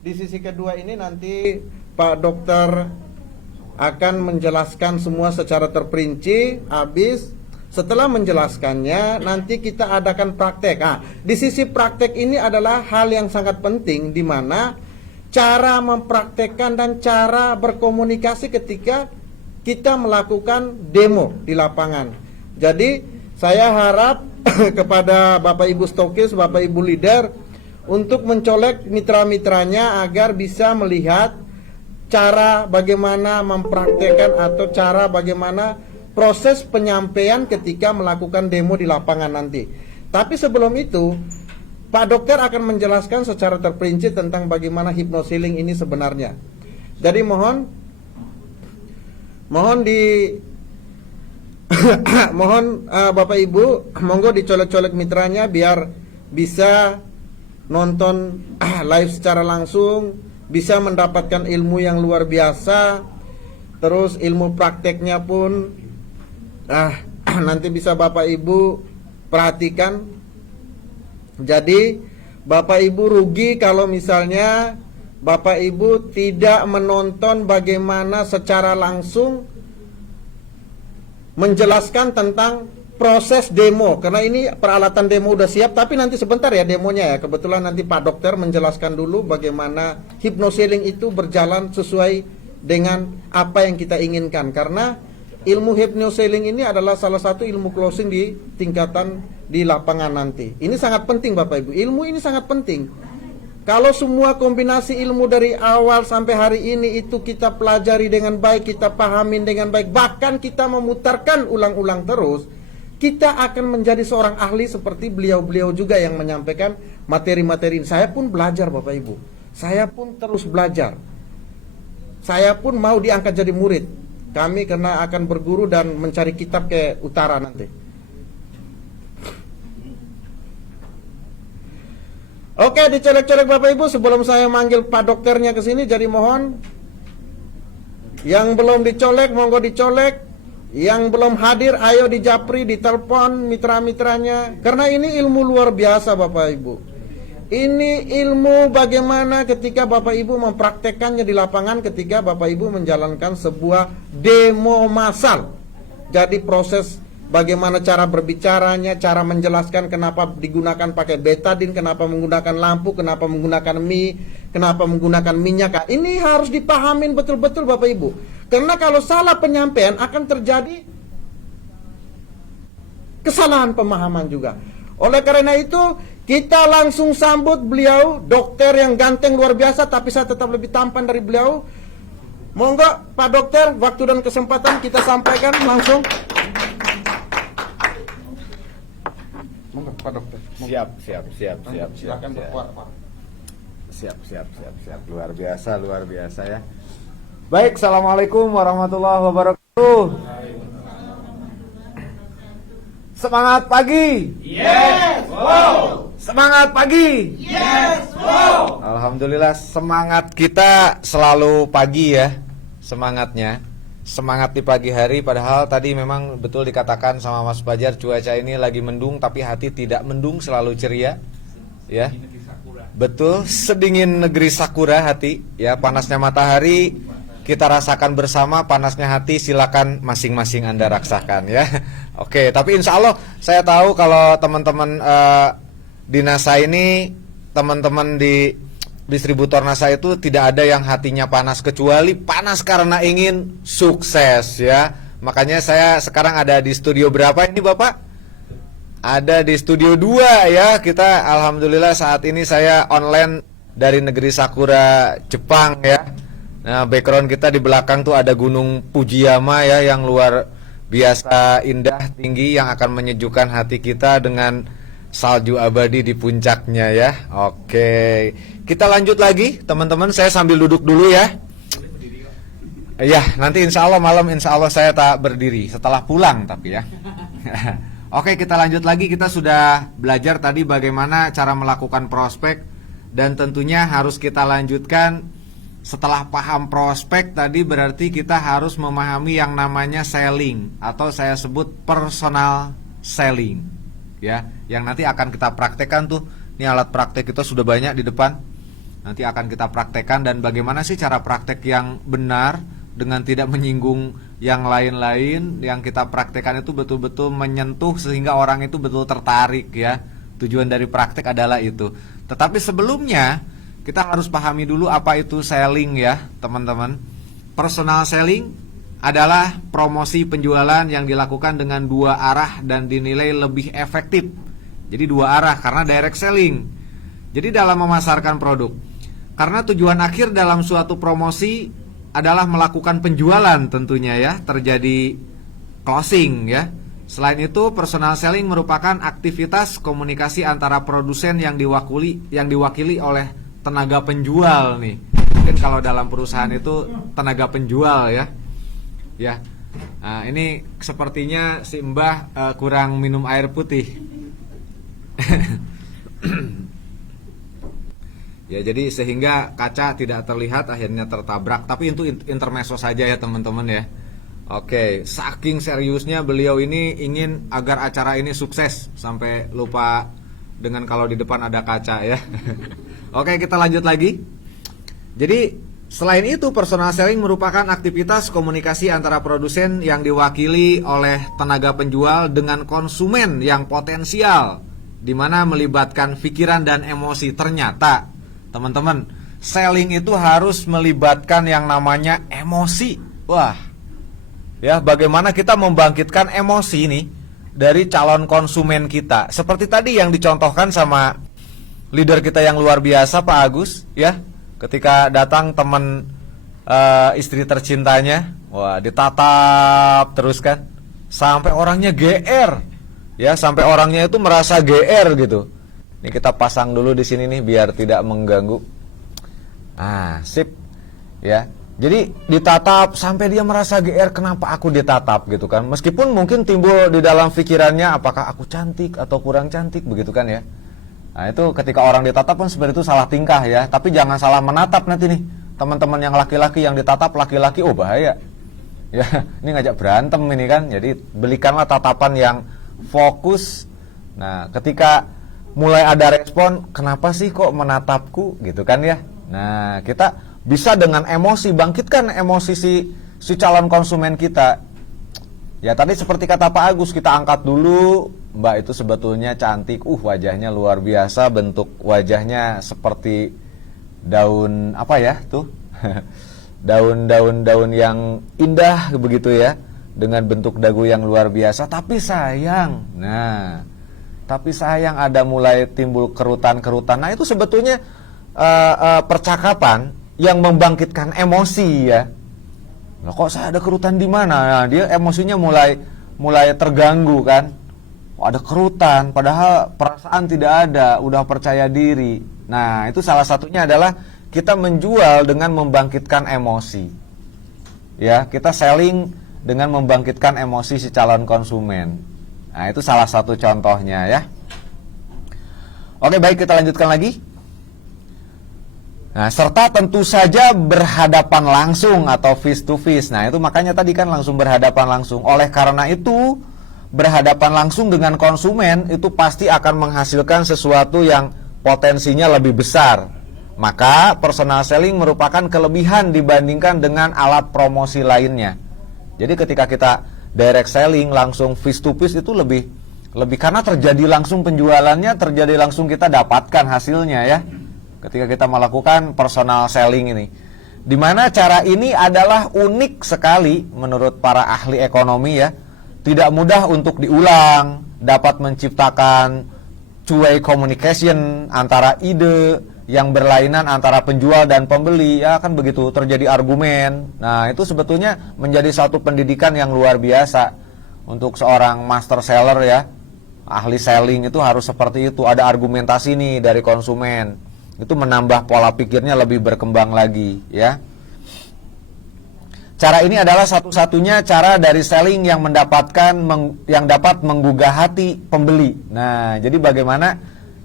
Di sisi kedua ini nanti Pak Dokter akan menjelaskan semua secara terperinci. Habis setelah menjelaskannya, nanti kita adakan praktek. Di sisi praktek ini adalah hal yang sangat penting, di mana cara mempraktekkan dan cara berkomunikasi ketika kita melakukan demo di lapangan. Jadi saya harap kepada Bapak Ibu stokis, Bapak Ibu leader untuk mencolek mitra-mitranya agar bisa melihat cara bagaimana mempraktekkan atau cara bagaimana proses penyampaian ketika melakukan demo di lapangan nanti. Tapi sebelum itu, Pak Dokter akan menjelaskan secara terperinci tentang bagaimana hypnosealing ini sebenarnya. Jadi mohon Bapak Ibu, monggo dicolek-colek mitranya biar bisa nonton live secara langsung, bisa mendapatkan ilmu yang luar biasa. Terus ilmu prakteknya pun nanti bisa Bapak Ibu perhatikan. Jadi Bapak Ibu rugi kalau misalnya Bapak Ibu tidak menonton bagaimana secara langsung menjelaskan tentang proses demo. Karena ini peralatan demo udah siap, tapi nanti sebentar ya demonya ya. Kebetulan nanti Pak Dokter menjelaskan dulu bagaimana hypnosealing itu berjalan sesuai dengan apa yang kita inginkan. Karena ilmu hypnosealing ini adalah salah satu ilmu closing di tingkatan di lapangan nanti. Ini sangat penting Bapak Ibu. Ilmu ini sangat penting. Kalau semua kombinasi ilmu dari awal sampai hari ini itu kita pelajari dengan baik, kita pahamin dengan baik, bahkan kita memutarkan ulang-ulang terus, kita akan menjadi seorang ahli seperti beliau-beliau juga yang menyampaikan materi-materi ini. Saya pun belajar Bapak Ibu. Saya pun terus belajar. Saya pun mau diangkat jadi murid. Kami karena akan berguru dan mencari kitab ke utara nanti. Oke, dicolek-colek Bapak Ibu sebelum saya manggil Pak Dokternya ke sini. Jadi mohon yang belum dicolek monggo dicolek. Yang belum hadir ayo dijapri, ditelepon mitra-mitranya. Karena ini ilmu luar biasa Bapak Ibu. Ini ilmu bagaimana ketika Bapak Ibu mempraktekkannya di lapangan ketika Bapak Ibu menjalankan sebuah demo massal. Jadi proses bagaimana cara berbicaranya, cara menjelaskan kenapa digunakan pakai betadine, kenapa menggunakan lampu, kenapa menggunakan mie, kenapa menggunakan minyak. Ini harus dipahamin betul-betul Bapak Ibu. Karena kalau salah penyampaian akan terjadi kesalahan pemahaman juga. Oleh karena itu kita langsung sambut beliau, dokter yang ganteng luar biasa, tapi saya tetap lebih tampan dari beliau. Monggo Pak Dokter, waktu dan kesempatan kita sampaikan langsung. Monggo Pak Dokter. Siap. Silakan berkuat Pak. Siap. Luar biasa ya. Baik, assalamualaikum warahmatullahi wabarakatuh. Semangat pagi. Yes, wow. Semangat pagi. Yes, wow. Alhamdulillah, semangat kita selalu pagi ya. Semangatnya. Semangat di pagi hari, padahal tadi memang betul dikatakan sama Mas Fajar, cuaca ini lagi mendung tapi hati tidak mendung, selalu ceria. Ya. Betul, sedingin negeri sakura hati, ya. Panasnya matahari kita rasakan bersama, panasnya hati silakan masing-masing Anda rasakan ya. Oke, tapi insya Allah saya tahu kalau teman-teman di NASA ini, teman-teman di distributor NASA itu tidak ada yang hatinya panas, kecuali panas karena ingin sukses ya. Makanya saya sekarang ada di studio berapa ini Bapak? Ada di studio 2 ya. Kita alhamdulillah saat ini saya online dari negeri Sakura, Jepang ya. Nah, background kita di belakang tuh ada Gunung Fujiyama ya, yang luar biasa indah, tinggi, yang akan menyejukkan hati kita dengan salju abadi di puncaknya ya. Oke, kita lanjut lagi teman-teman. Saya sambil duduk dulu ya. Ya, nanti insya Allah malam insya Allah saya tak berdiri setelah pulang tapi ya. Oke, kita lanjut lagi. Kita sudah belajar tadi bagaimana cara melakukan prospek, dan tentunya harus kita lanjutkan. Setelah paham prospek tadi, berarti kita harus memahami yang namanya selling, atau saya sebut personal selling ya, yang nanti akan kita praktekkan tuh. Ini alat praktek kita sudah banyak di depan. Nanti akan kita praktekkan, dan bagaimana sih cara praktek yang benar dengan tidak menyinggung yang lain-lain. Yang kita praktekkan itu betul-betul menyentuh sehingga orang itu betul tertarik ya. Tujuan dari praktek adalah itu. Tetapi sebelumnya kita harus pahami dulu apa itu selling ya teman-teman. Personal selling adalah promosi penjualan yang dilakukan dengan dua arah dan dinilai lebih efektif. Jadi dua arah karena direct selling. Jadi dalam memasarkan produk. Karena tujuan akhir dalam suatu promosi adalah melakukan penjualan tentunya ya, terjadi closing ya. Selain itu, personal selling merupakan aktivitas komunikasi antara produsen yang diwakili oleh tenaga penjual nih. Mungkin kalau dalam perusahaan itu tenaga penjual ya. Ya. Nah, ini sepertinya si Mbah kurang minum air putih. Ya, jadi sehingga kaca tidak terlihat, akhirnya tertabrak. Tapi itu intermezzo saja ya teman-teman ya. Oke, saking seriusnya beliau ini ingin agar acara ini sukses sampai lupa dengan kalau di depan ada kaca ya. Oke, kita lanjut lagi. Jadi selain itu, personal selling merupakan aktivitas komunikasi antara produsen yang diwakili oleh tenaga penjual dengan konsumen yang potensial, di mana melibatkan pikiran dan emosi. Ternyata teman-teman, selling itu harus melibatkan yang namanya emosi. Wah, ya, bagaimana kita membangkitkan emosi nih dari calon konsumen kita. Seperti tadi yang dicontohkan sama leader kita yang luar biasa, Pak Agus, ya. Ketika datang teman istri tercintanya, wah, ditatap terus kan, sampai orangnya GR, ya, sampai orangnya itu merasa GR gitu. Ini kita pasang dulu di sini nih biar tidak mengganggu. Ah, sip. Ya. Jadi ditatap sampai dia merasa GR, kenapa aku ditatap gitu kan. Meskipun mungkin timbul di dalam pikirannya apakah aku cantik atau kurang cantik begitu kan ya. Nah, itu ketika orang ditatap kan sebenarnya itu salah tingkah ya. Tapi jangan salah menatap nanti nih. Teman-teman yang laki-laki yang ditatap laki-laki, oh bahaya. Ya, ini ngajak berantem ini kan. Jadi belikanlah tatapan yang fokus. Nah, ketika mulai ada respon, kenapa sih kok menatapku gitu kan ya. Nah, kita bisa dengan emosi, bangkitkan emosi si calon konsumen kita. Ya, tadi seperti kata Pak Agus, kita angkat dulu, Mbak itu sebetulnya cantik, wajahnya luar biasa, bentuk wajahnya seperti daun apa ya tuh. Daun yang indah begitu ya, dengan bentuk dagu yang luar biasa, tapi sayang. Nah, tapi sayang ada mulai timbul kerutan-kerutan. Nah, itu sebetulnya percakapan yang membangkitkan emosi ya. Nah, kok saya ada kerutan di mana? Nah, dia emosinya mulai terganggu kan. Kok ada kerutan, padahal perasaan tidak ada, udah percaya diri. Nah, itu salah satunya adalah kita menjual dengan membangkitkan emosi. Ya, kita selling dengan membangkitkan emosi si calon konsumen. Nah, itu salah satu contohnya ya. Oke, baik, kita lanjutkan lagi. Nah, serta tentu saja berhadapan langsung atau face to face. Nah, itu makanya tadi kan langsung berhadapan langsung. Oleh karena itu, berhadapan langsung dengan konsumen itu pasti akan menghasilkan sesuatu yang potensinya lebih besar. Maka personal selling merupakan kelebihan dibandingkan dengan alat promosi lainnya. Jadi ketika kita direct selling langsung face to face itu lebih karena terjadi langsung penjualannya, terjadi langsung kita dapatkan hasilnya ya. Ketika kita melakukan personal selling ini, dimana cara ini adalah unik sekali menurut para ahli ekonomi ya. Tidak mudah untuk diulang, dapat menciptakan two-way communication antara ide yang berlainan antara penjual dan pembeli, ya kan begitu, terjadi argumen. Nah, itu sebetulnya menjadi satu pendidikan yang luar biasa untuk seorang master seller ya. Ahli selling itu harus seperti itu, ada argumentasi nih dari konsumen. Itu menambah pola pikirnya lebih berkembang lagi ya. Cara ini adalah satu-satunya cara dari selling yang dapat menggugah hati pembeli. Nah, jadi bagaimana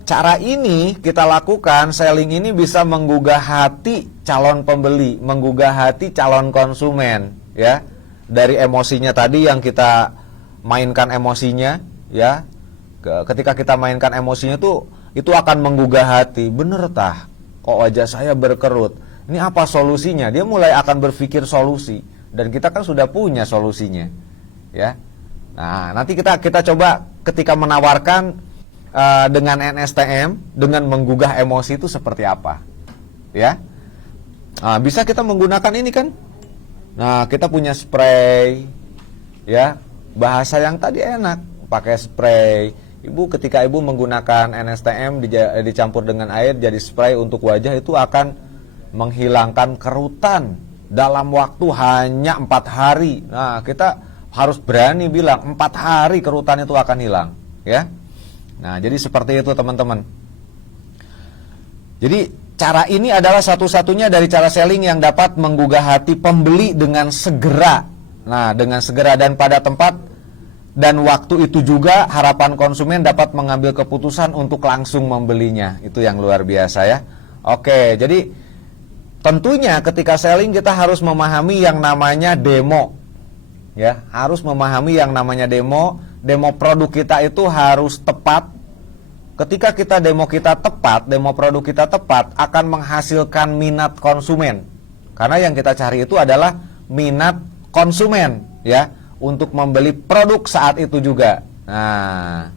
cara ini kita lakukan, selling ini bisa menggugah hati calon pembeli, menggugah hati calon konsumen ya. Dari emosinya tadi yang kita mainkan emosinya ya. Ketika kita mainkan emosinya itu akan menggugah hati. Bener tah? kok wajah saya berkerut. Ini apa solusinya? Dia mulai akan berpikir solusi, dan kita kan sudah punya solusinya, ya. Nah, nanti kita coba ketika menawarkan dengan NSTM, dengan menggugah emosi itu seperti apa, ya. Nah, bisa kita menggunakan ini kan. Nah, kita punya spray, ya. Bahasa yang tadi enak, pakai spray. Ibu ketika ibu menggunakan NSTM dicampur dengan air jadi spray untuk wajah, itu akan menghilangkan kerutan dalam waktu hanya 4 hari. Nah, kita harus berani bilang 4 hari kerutan itu akan hilang, ya. Nah, jadi seperti itu teman-teman. Jadi cara ini adalah satu-satunya dari cara selling yang dapat menggugah hati pembeli dengan segera. Nah, dengan segera dan pada tempat dan waktu itu juga harapan konsumen dapat mengambil keputusan untuk langsung membelinya. Itu yang luar biasa, ya. Oke, jadi tentunya ketika selling kita harus memahami yang namanya demo. Ya, harus memahami yang namanya demo. Demo produk kita itu harus tepat. Ketika kita demo produk kita tepat, akan menghasilkan minat konsumen. Karena yang kita cari itu adalah minat konsumen, ya, untuk membeli produk saat itu juga. Nah,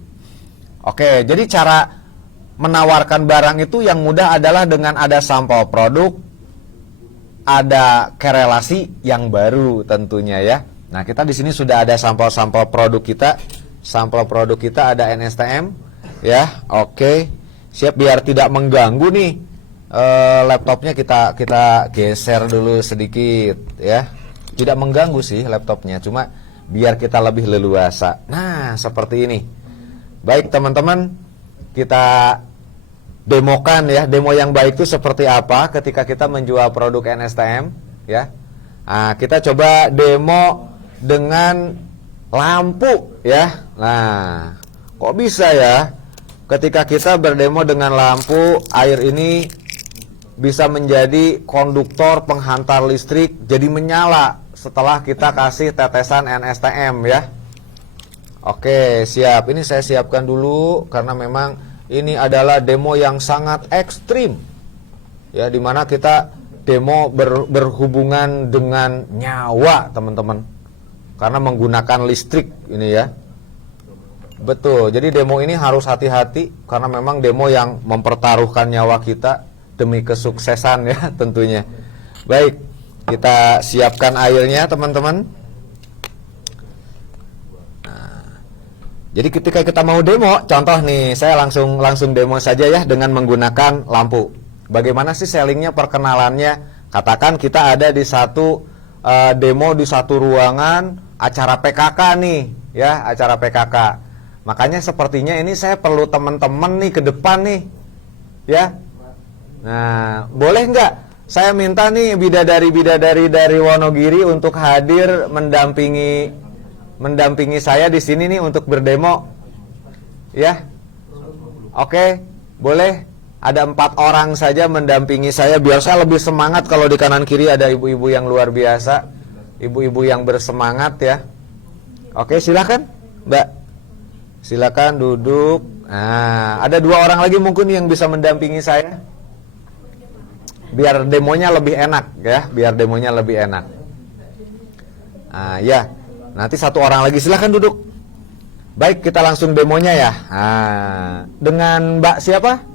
oke, jadi cara menawarkan barang itu yang mudah adalah dengan ada sampel produk, ada korelasi yang baru tentunya, ya. Nah, kita di sini sudah ada sampel-sampel produk kita. Sampel produk kita ada NSTM, ya. Oke. Siap, biar tidak mengganggu nih. Laptopnya kita geser dulu sedikit, ya. Tidak mengganggu sih laptopnya, cuma biar kita lebih leluasa. Nah, seperti ini. Baik, teman-teman, kita demokan, ya. Demo yang baik itu seperti apa ketika kita menjual produk NSTM, ya. Nah, kita coba demo dengan lampu, ya. Nah, kok bisa ya ketika kita berdemo dengan lampu, air ini bisa menjadi konduktor penghantar listrik, jadi menyala setelah kita kasih tetesan NSTM, ya. Oke, siap. Ini saya siapkan dulu karena memang ini adalah demo yang sangat ekstrim, ya, dimana kita demo berhubungan dengan nyawa, teman-teman. Karena menggunakan listrik ini, ya. Betul, jadi demo ini harus hati-hati karena memang demo yang mempertaruhkan nyawa kita demi kesuksesan, ya, tentunya. Baik, kita siapkan airnya, teman-teman. Nah, jadi ketika kita mau demo, contoh nih, saya langsung demo saja, ya, dengan menggunakan lampu. Bagaimana sih sellingnya, perkenalannya? Katakan kita ada di satu demo di satu ruangan acara PKK nih, ya, acara PKK. Makanya sepertinya ini saya perlu teman-teman nih ke depan nih, ya. Nah, boleh nggak saya minta nih bidadari-bidadari dari Wonogiri untuk hadir mendampingi saya di sini nih untuk berdemo, ya. Oke, boleh. Ada 4 orang saja mendampingi saya biar saya lebih semangat. Kalau di kanan kiri ada ibu-ibu yang luar biasa, ibu-ibu yang bersemangat, ya. Oke, silakan, Mbak. Silakan duduk. Nah, ada 2 orang lagi mungkin yang bisa mendampingi saya. Biar demonya lebih enak, ya. Biar demonya lebih enak. Nah, ya. Nanti 1 orang lagi, silakan duduk. Baik, kita langsung demonya, ya. Nah, dengan Mbak siapa?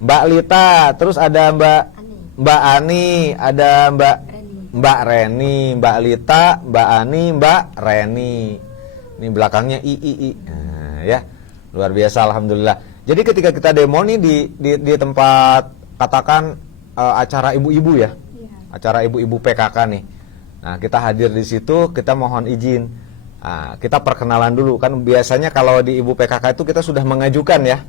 Mbak Lita, terus ada Mbak Ani, ada Mbak Reni, Mbak Lita, Mbak Ani, Mbak Reni. Ini belakangnya I. Nah, ya, luar biasa, alhamdulillah. Jadi ketika kita demo nih di tempat, katakan acara ibu-ibu, ya, acara ibu-ibu PKK nih. Nah, kita hadir di situ, kita mohon izin. Nah, kita perkenalan dulu, kan biasanya kalau di ibu PKK itu kita sudah mengajukan, ya.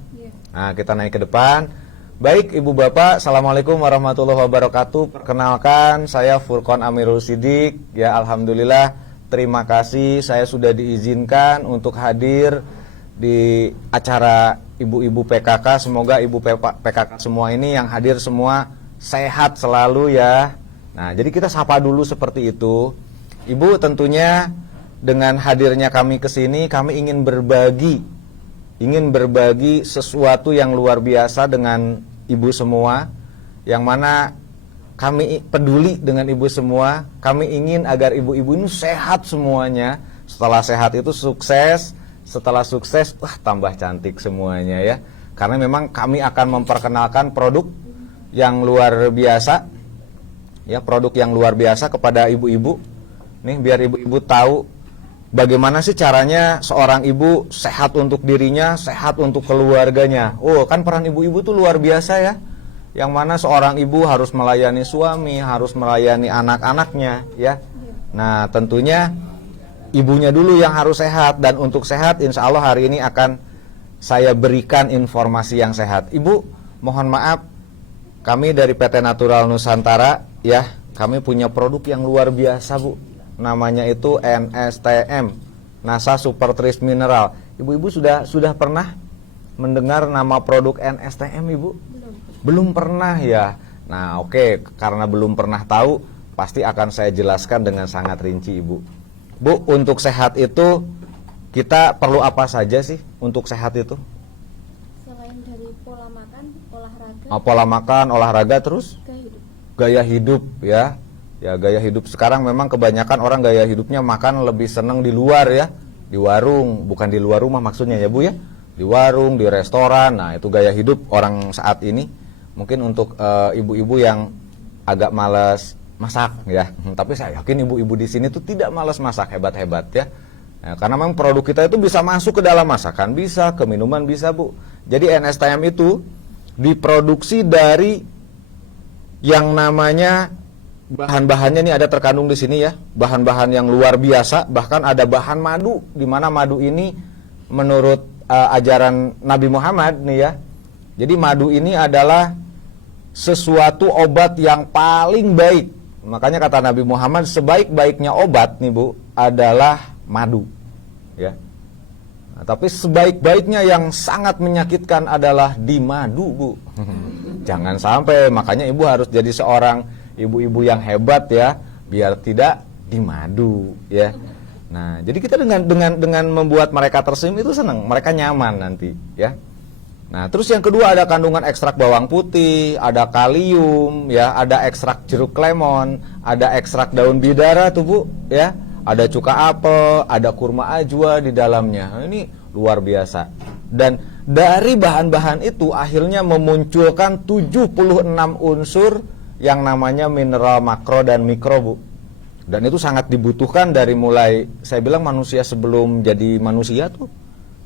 Nah, kita naik ke depan. Baik, Ibu Bapak, Assalamualaikum warahmatullahi wabarakatuh. Perkenalkan, saya Furqon Amirul Sidik. Ya, alhamdulillah, terima kasih saya sudah diizinkan untuk hadir di acara ibu-ibu PKK. Semoga ibu PKK semua ini yang hadir semua sehat selalu, ya. Nah, jadi kita sapa dulu seperti itu. Ibu, tentunya dengan hadirnya kami ke sini, kami ingin berbagi sesuatu yang luar biasa dengan ibu semua, yang mana kami peduli dengan ibu semua. Kami ingin agar ibu-ibu ini sehat semuanya. Setelah sehat itu sukses. Setelah sukses, wah tambah cantik semuanya ya. Karena memang kami akan memperkenalkan produk yang luar biasa. Ya, produk yang luar biasa kepada ibu-ibu. Nih, biar ibu-ibu tahu bagaimana sih caranya seorang ibu sehat untuk dirinya, sehat untuk keluarganya. Oh, kan peran ibu-ibu tuh luar biasa ya. Yang mana seorang ibu harus melayani suami, harus melayani anak-anaknya ya. Nah, tentunya ibunya dulu yang harus sehat. Dan untuk sehat, insya Allah hari ini akan saya berikan informasi yang sehat. Ibu, mohon maaf, kami dari PT Natural Nusantara ya, kami punya produk yang luar biasa Bu. Namanya itu NSTM, Nasa Super Trace Mineral. Ibu-ibu sudah pernah mendengar nama produk NSTM Ibu? Belum pernah ya. Nah oke, karena belum pernah tahu, pasti akan saya jelaskan dengan sangat rinci Ibu. Bu, untuk sehat itu kita perlu apa saja sih untuk sehat itu? Selain dari pola makan, olahraga, Pola makan, olahraga, terus gaya hidup. gaya hidup ya. Ya, gaya hidup sekarang memang kebanyakan orang gaya hidupnya makan lebih seneng di luar ya. Di warung, bukan di luar rumah maksudnya ya Bu ya. Di warung, di restoran. Nah, itu gaya hidup orang saat ini. Mungkin untuk ibu-ibu yang agak malas masak ya. Tapi saya yakin ibu-ibu di sini tuh tidak malas masak, hebat-hebat ya. Nah, karena memang produk kita itu bisa masuk ke dalam masakan, bisa, ke minuman bisa Bu. Jadi NSTM itu diproduksi dari yang namanya bahan-bahannya ini ada terkandung di sini ya, bahan-bahan yang luar biasa. Bahkan ada bahan madu, di mana madu ini menurut ajaran Nabi Muhammad nih ya. Jadi madu ini adalah sesuatu obat yang paling baik. Makanya kata Nabi Muhammad, sebaik-baiknya obat nih Bu adalah madu ya. Nah, tapi sebaik-baiknya yang sangat menyakitkan adalah di madu Bu. Jangan sampai, makanya ibu harus jadi seorang ibu-ibu yang hebat ya, biar tidak dimadu ya. Nah, jadi kita dengan membuat mereka tersenyum itu senang, mereka nyaman nanti ya. Nah, terus yang kedua ada kandungan ekstrak bawang putih, ada kalium ya, ada ekstrak jeruk lemon, ada ekstrak daun bidara tuh Bu ya, ada cuka apel, ada kurma ajwa di dalamnya. Nah, ini luar biasa. Dan dari bahan-bahan itu akhirnya memunculkan 76 unsur yang namanya mineral makro dan mikro Bu. Dan itu sangat dibutuhkan dari mulai saya bilang manusia sebelum jadi manusia tuh,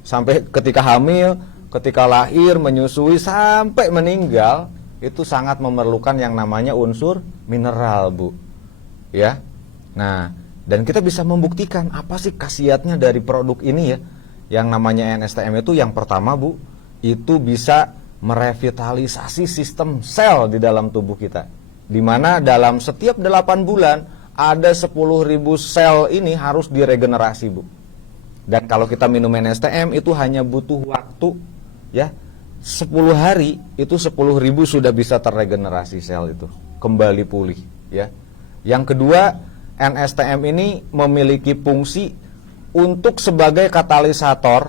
sampai ketika hamil, ketika lahir, menyusui, sampai meninggal, itu sangat memerlukan yang namanya unsur mineral Bu ya. Nah, dan kita bisa membuktikan apa sih khasiatnya dari produk ini ya. Yang namanya NSTM itu yang pertama Bu, itu bisa merevitalisasi sistem sel di dalam tubuh kita. Dimana dalam setiap 8 bulan ada 10.000 sel ini harus diregenerasi Bu. Dan kalau kita minum NSTM itu hanya butuh waktu ya 10 hari itu 10.000 sudah bisa terregenerasi sel itu, kembali pulih ya. Yang kedua, NSTM ini memiliki fungsi untuk sebagai katalisator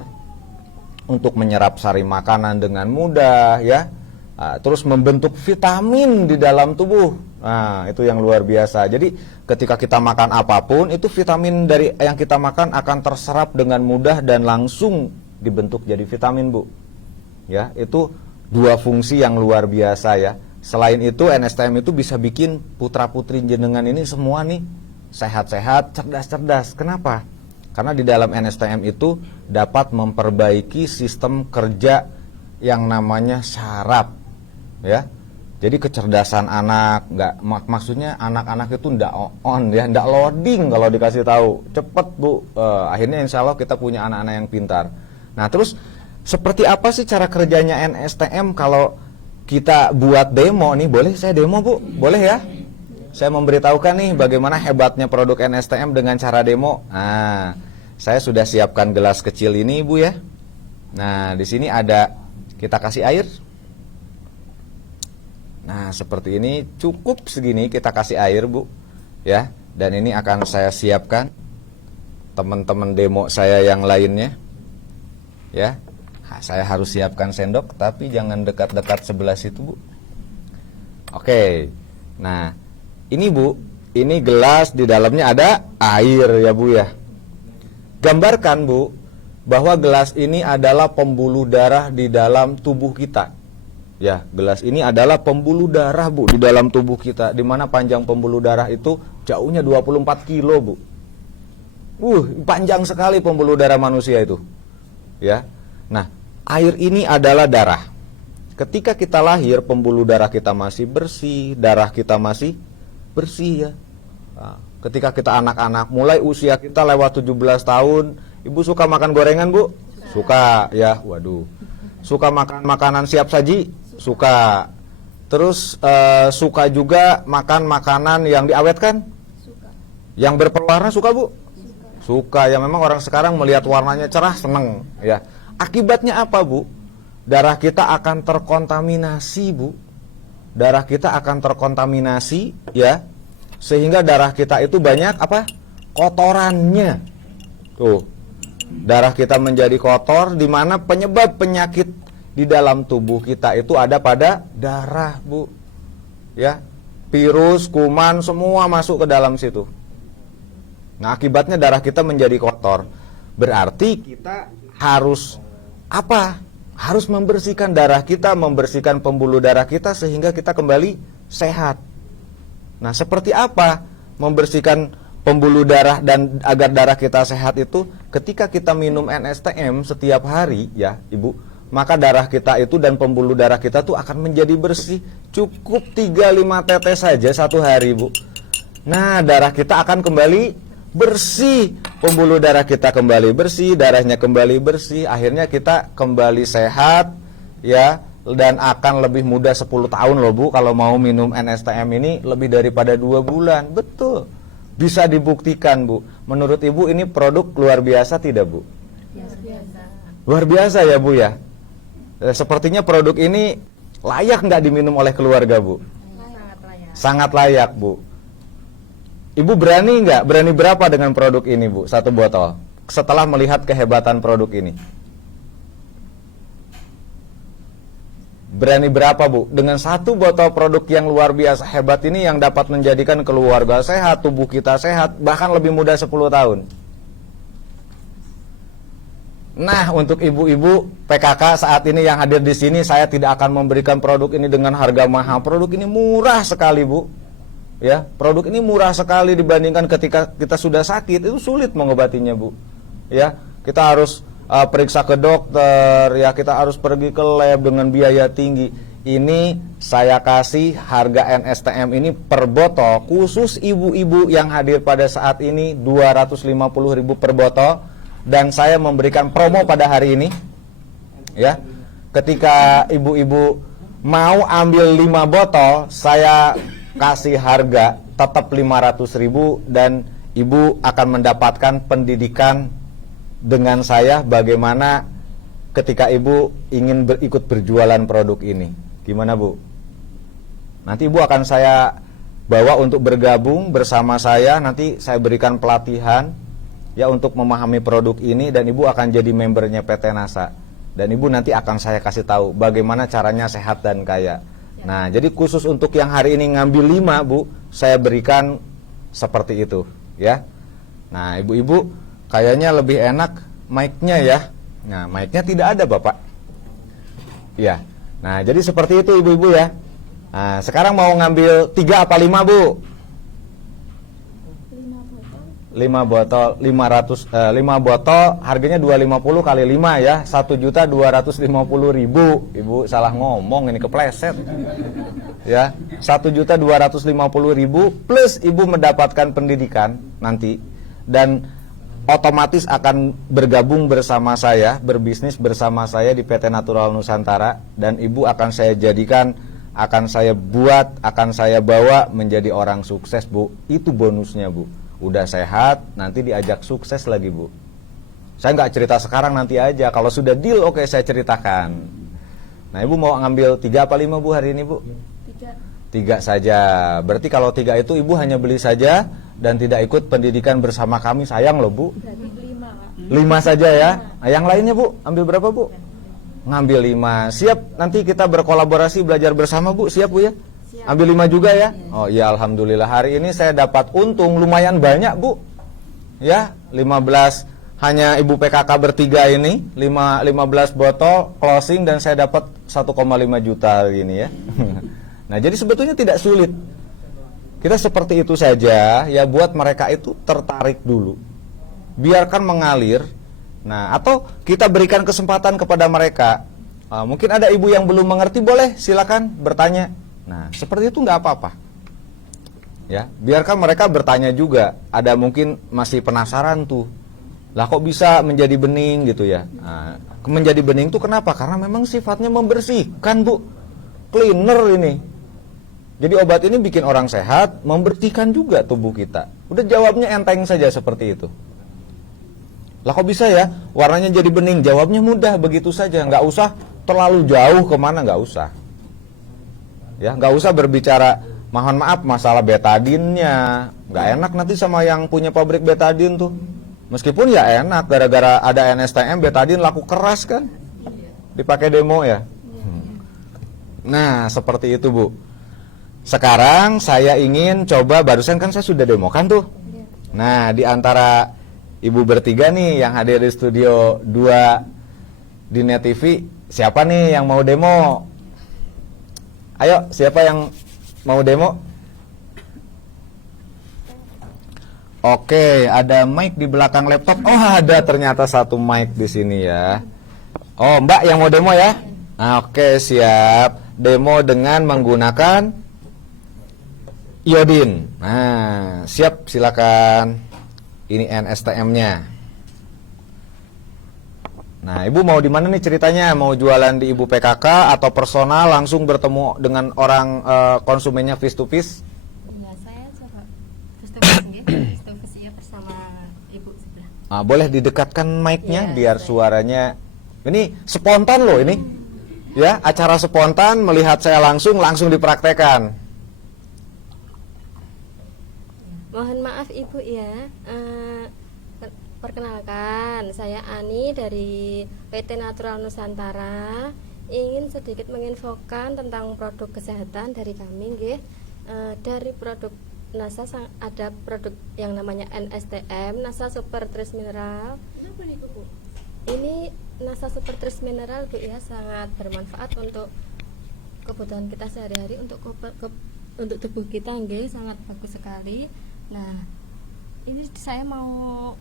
untuk menyerap sari makanan dengan mudah ya. Terus membentuk vitamin di dalam tubuh. Nah, itu yang luar biasa. Jadi ketika kita makan apapun, itu vitamin dari yang kita makan akan terserap dengan mudah dan langsung dibentuk jadi vitamin Bu. Ya, itu dua fungsi yang luar biasa ya. Selain itu NSTM itu bisa bikin putra-putri jenengan ini semua nih sehat-sehat, cerdas-cerdas. Kenapa? Karena di dalam NSTM itu dapat memperbaiki sistem kerja yang namanya saraf ya. Jadi kecerdasan anak, maksudnya anak-anak itu ndak on ya, ndak loading kalau dikasih tahu. Cepet Bu, akhirnya insya Allah kita punya anak-anak yang pintar. Nah terus seperti apa sih cara kerjanya NSTM kalau kita buat demo nih? Boleh saya demo Bu? Boleh ya? Saya memberitahukan nih bagaimana hebatnya produk NSTM dengan cara demo. Nah, saya sudah siapkan gelas kecil ini Bu ya. Nah, di sini ada, kita kasih air. Nah, seperti ini, cukup segini kita kasih air Bu ya. Dan ini akan saya siapkan teman-teman demo saya yang lainnya ya. Saya harus siapkan sendok, tapi jangan dekat-dekat sebelah situ Bu. Oke. Nah, ini Bu, ini gelas di dalamnya ada air ya Bu ya. Gambarkan Bu bahwa gelas ini adalah pembuluh darah di dalam tubuh kita. Ya, gelas ini adalah pembuluh darah Bu di dalam tubuh kita, di mana panjang pembuluh darah itu jauhnya 24 kilo Bu. Panjang sekali pembuluh darah manusia itu. Ya. Nah, air ini adalah darah. Ketika kita lahir, pembuluh darah kita masih bersih, darah kita masih bersih ya. Nah, ketika kita anak-anak, mulai usia kita lewat 17 tahun, Ibu suka makan gorengan Bu? Suka ya, waduh. Suka makan makanan siap saji? Suka. Terus suka juga makan makanan yang diawetkan? Suka. Yang berperwarna suka Bu? Suka. Ya memang orang sekarang melihat warnanya cerah seneng ya. Akibatnya apa Bu? Darah kita akan terkontaminasi Bu. Darah kita akan terkontaminasi ya. Sehingga darah kita itu banyak apa? Kotorannya. Tuh. Darah kita menjadi kotor, di mana penyebab penyakit di dalam tubuh kita itu ada pada darah Bu. Ya. Virus, kuman semua masuk ke dalam situ. Nah, akibatnya darah kita menjadi kotor. Berarti kita harus apa? Harus membersihkan darah kita, membersihkan pembuluh darah kita sehingga kita kembali sehat. Nah, seperti apa membersihkan pembuluh darah dan agar darah kita sehat itu? Ketika kita minum NSTM setiap hari ya, Ibu, maka darah kita itu dan pembuluh darah kita tuh akan menjadi bersih. Cukup 3-5 tetes saja satu hari, Bu. Nah, darah kita akan kembali bersih, pembuluh darah kita kembali bersih, darahnya kembali bersih, akhirnya kita kembali sehat ya, dan akan lebih mudah 10 tahun loh Bu kalau mau minum NSTM ini lebih daripada 2 bulan. Betul, bisa dibuktikan Bu. Menurut Ibu ini produk luar biasa tidak Bu? Biasa. Luar biasa ya Bu ya. Sepertinya produk ini layak nggak diminum oleh keluarga Bu? Sangat layak. Sangat layak Bu. Ibu berani nggak? Berani berapa dengan produk ini Bu? 1 botol. Setelah melihat kehebatan produk ini. Berani berapa Bu? Dengan 1 botol produk yang luar biasa hebat ini yang dapat menjadikan keluarga sehat, tubuh kita sehat, bahkan lebih muda 10 tahun. Nah, untuk ibu-ibu PKK saat ini yang hadir di sini, saya tidak akan memberikan produk ini dengan harga mahal. Produk ini murah sekali Bu. Ya, produk ini murah sekali dibandingkan ketika kita sudah sakit, itu sulit mengobatinya Bu. Ya, kita harus periksa ke dokter, ya kita harus pergi ke lab dengan biaya tinggi. Ini saya kasih harga NSTM ini per botol khusus ibu-ibu yang hadir pada saat ini 250.000 per botol, dan saya memberikan promo pada hari ini. Ya. Ketika ibu-ibu mau ambil 5 botol, saya kasih harga tetap 500.000 dan ibu akan mendapatkan pendidikan dengan saya bagaimana ketika ibu ingin ikut berjualan produk ini. Gimana Bu? Nanti ibu akan saya bawa untuk bergabung bersama saya, nanti saya berikan pelatihan ya untuk memahami produk ini, dan ibu akan jadi membernya PT NASA. Dan ibu nanti akan saya kasih tahu bagaimana caranya sehat dan kaya. Nah, jadi khusus untuk yang hari ini ngambil 5 Bu, saya berikan seperti itu ya. Nah, ibu-ibu kayaknya lebih enak mic-nya ya. Nah, mic-nya tidak ada Bapak. Ya. Nah, jadi seperti itu ibu-ibu ya. Nah, sekarang mau ngambil 3 apa 5 Bu? 5 botol 500 5 botol harganya 250 kali 5 ya, 1.250.000. Ibu salah ngomong, ini kepleset. Ya, 1.250.000 plus ibu mendapatkan pendidikan nanti, dan otomatis akan bergabung bersama saya, berbisnis bersama saya di PT Natural Nusantara, dan ibu akan saya jadikan, akan saya buat, akan saya bawa menjadi orang sukses Bu. Itu bonusnya Bu. Udah sehat, nanti diajak sukses lagi Bu. Saya nggak cerita sekarang, nanti aja. Kalau sudah deal, oke saya ceritakan. Nah, ibu mau ngambil 3 apa 5 Bu hari ini Bu? 3 saja. Berarti kalau 3 itu ibu hanya beli saja dan tidak ikut pendidikan bersama kami. Sayang loh Bu. Berarti 5. 5 saja ya. Nah, yang lainnya Bu, ambil berapa Bu? Ngambil 5. Siap nanti kita berkolaborasi belajar bersama Bu? Siap Bu ya? Siap. Ambil 5 juga ya? Oh iya, alhamdulillah. Hari ini saya dapat untung lumayan banyak, Bu. Ya, 15 hanya Ibu PKK bertiga ini, 15 botol closing dan saya dapat 1,5 juta gini ya. Nah, jadi sebetulnya tidak sulit. Kita seperti itu saja ya, buat mereka itu tertarik dulu. Biarkan mengalir. Nah, atau kita berikan kesempatan kepada mereka. Mungkin ada ibu yang belum mengerti, boleh silakan bertanya. Nah, seperti itu nggak apa-apa. Ya, biarkan mereka bertanya juga. Ada mungkin masih penasaran tuh. Lah kok bisa menjadi bening gitu ya? Nah, menjadi bening tuh kenapa? Karena memang sifatnya membersihkan, Bu. Cleaner ini. Jadi obat ini bikin orang sehat, membersihkan juga tubuh kita. Udah jawabnya enteng saja seperti itu. Lah kok bisa ya warnanya jadi bening? Jawabnya mudah, begitu saja. Nggak usah terlalu jauh kemana, nggak usah. Ya, nggak usah berbicara, mohon maaf masalah betadinnya. Nggak enak nanti sama yang punya pabrik betadin tuh. Meskipun ya enak, gara-gara ada NSTM betadin laku keras kan, dipakai demo ya. Nah seperti itu, Bu. Sekarang saya ingin coba, barusan kan saya sudah demokan tuh. Nah, di antara ibu bertiga nih yang hadir di studio 2 di Net TV, siapa nih yang mau demo? Ayo, siapa yang mau demo? Oke, ada mic di belakang laptop. Oh, ada ternyata satu mic di sini ya. Oh, Mbak yang mau demo ya? Oke, siap. Demo dengan menggunakan iodin. Nah, siap, silakan. Ini NSTM-nya. Nah, Ibu mau di mana nih ceritanya? Mau jualan di Ibu PKK atau personal langsung bertemu dengan orang konsumennya face to face? Ya, saya coba face to face ya bersama ibu sebelah. Boleh didekatkan mic-nya Iya, biar baik. suaranya. Ini spontan loh ini. Ya, acara spontan, melihat saya langsung dipraktekan. Mohon maaf ibu ya. Perkenalkan, saya Ani dari PT Natural Nusantara. Ingin sedikit menginfokan tentang produk kesehatan dari kami, nggih. Dari produk NASA ada produk yang namanya NSTM, NASA Super Trace Mineral. Kenapa nih Bu? Ini NASA Super Trace Mineral, Bu ya, sangat bermanfaat untuk kebutuhan kita sehari-hari, untuk untuk tubuh kita, nggih, sangat bagus sekali. Nah, ini saya mau,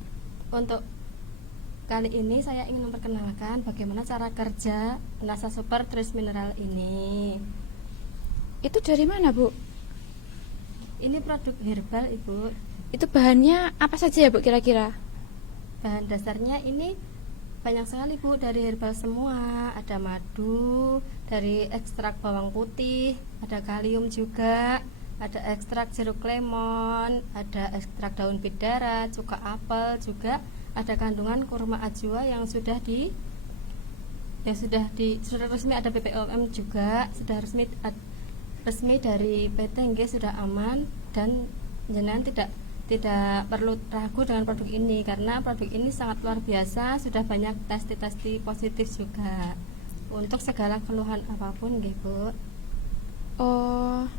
untuk kali ini saya ingin memperkenalkan bagaimana cara kerja NASA Super Trace Mineral ini. Itu dari mana, Bu? Ini produk herbal, Ibu. Itu bahannya apa saja ya, Bu, kira-kira? Bahan dasarnya ini banyak sekali, Bu, dari herbal semua. Ada madu, dari ekstrak bawang putih, ada kalium juga, ada ekstrak jeruk lemon, ada ekstrak daun bidara, cuka apel juga, ada kandungan kurma ajwa yang sudah resmi, ada BPOM juga, sudah resmi dari PT, nggih, sudah aman, dan jenengan tidak perlu ragu dengan produk ini karena produk ini sangat luar biasa, sudah banyak testi positif juga untuk segala keluhan apapun, nggih, Bu. Oh,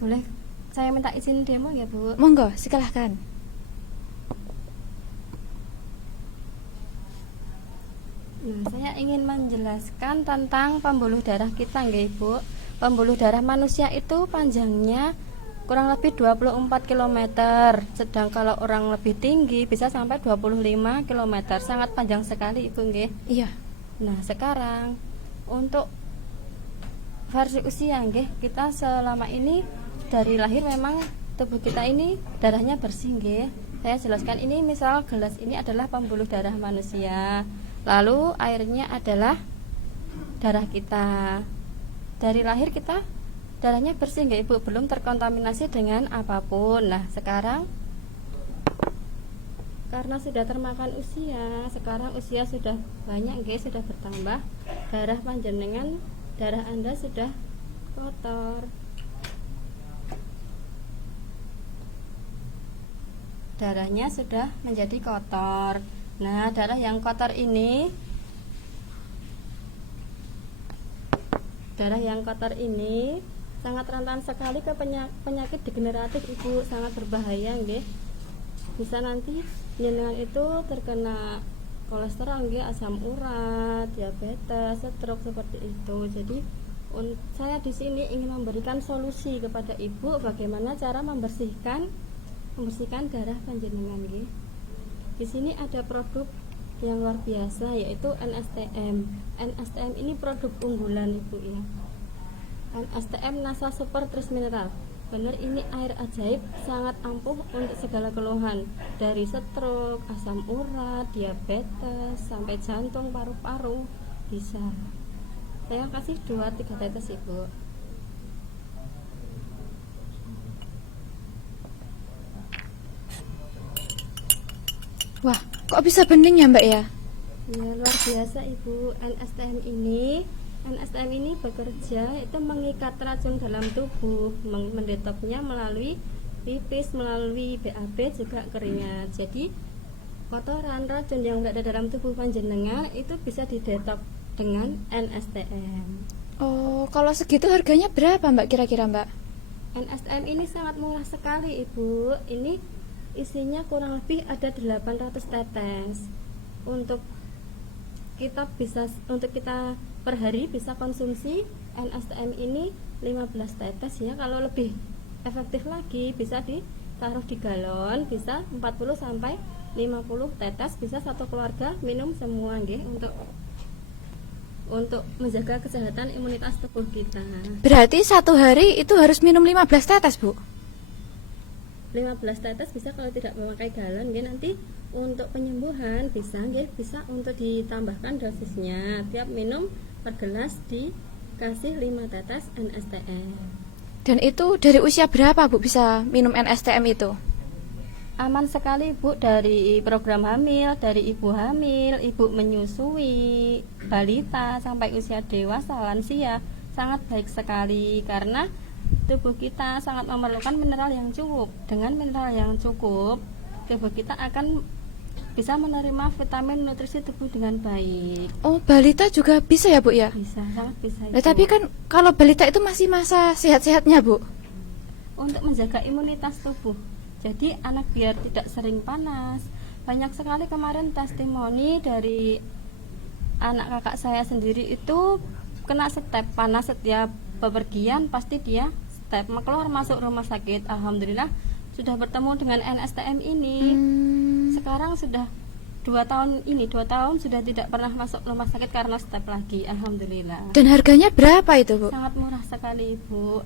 Boleh saya minta izin demo ya, Bu? monggo, silahkan. Nah, saya ingin menjelaskan tentang pembuluh darah kita, nggih, Bu. Pembuluh darah manusia itu panjangnya kurang lebih 24 km. Sedang kalau orang lebih tinggi bisa sampai 25 km. Sangat panjang sekali, Ibu, nggih. Iya. Nah, sekarang untuk versi usia, nggih, kita selama ini dari lahir memang tubuh kita ini darahnya bersih, nggih. Saya jelaskan, ini misal gelas ini adalah pembuluh darah manusia. Lalu airnya adalah darah kita. Dari lahir kita darahnya bersih, nggih, Ibu, belum terkontaminasi dengan apapun. Nah, sekarang karena sudah termakan usia, sekarang usia sudah banyak, nggih, sudah bertambah. Darah panjenengan, darah Anda sudah kotor. Darahnya sudah menjadi kotor. Nah, darah yang kotor ini sangat rentan sekali ke penyakit degeneratif Ibu, sangat berbahaya nggih. Bisa nanti jenengan itu terkena kolesterol nggih, asam urat, diabetes, stroke seperti itu. Jadi saya di sini ingin memberikan solusi kepada Ibu bagaimana cara membersihkan darah panjenengan nggih. Di sini ada produk yang luar biasa yaitu NSTM. NSTM ini produk unggulan Ibu ya. NSTM NASA Super Trace Mineral. Benar, ini air ajaib, sangat ampuh untuk segala keluhan, dari stroke, asam urat, diabetes, sampai jantung, paru-paru bisa. Saya kasih 2-3 tetes Ibu. Wah, kok bisa bening ya Mbak ya? Ya, luar biasa Ibu. NSTM ini bekerja itu mengikat racun dalam tubuh, mendetoknya melalui pipis, melalui BAB, juga keringat. Jadi kotoran racun yang berada dalam tubuh panjenengan itu bisa didetok dengan NSTM. Oh, kalau segitu harganya berapa Mbak kira-kira Mbak? NSTM ini sangat murah sekali Ibu. Ini isinya kurang lebih ada 800 tetes. Untuk kita per hari bisa konsumsi NSTM ini 15 tetes ya. Kalau lebih efektif lagi bisa ditaruh di galon, bisa 40 sampai 50 tetes, bisa satu keluarga minum semua nggih, untuk menjaga kesehatan imunitas tubuh kita. Berarti satu hari itu harus minum 15 tetes Bu? 15 tetes bisa kalau tidak memakai galon nggih. Nanti untuk penyembuhan bisa untuk ditambahkan dosisnya. Tiap minum per gelas dikasih 5 tetes NSTM. Dan itu dari usia berapa Bu bisa minum NSTM itu? Aman sekali Bu, dari program hamil, dari ibu hamil, ibu menyusui, balita sampai usia dewasa, lansia, sangat baik sekali karena tubuh kita sangat memerlukan mineral yang cukup. Dengan mineral yang cukup, tubuh kita akan bisa menerima vitamin nutrisi tubuh dengan baik. Oh, balita juga bisa ya Bu ya? Bisa, sangat bisa. Nah, tapi kan kalau balita itu masih masa sehat-sehatnya Bu? Untuk menjaga imunitas tubuh. Jadi anak biar tidak sering panas. Banyak sekali kemarin testimoni dari anak kakak saya sendiri itu kena step panas setiap bepergian, pasti dia step keluar masuk rumah sakit. Alhamdulillah sudah bertemu dengan NSTM ini. Sekarang sudah 2 tahun sudah tidak pernah masuk rumah sakit karena step lagi. Alhamdulillah. Dan harganya berapa itu Bu? Sangat murah sekali Ibu.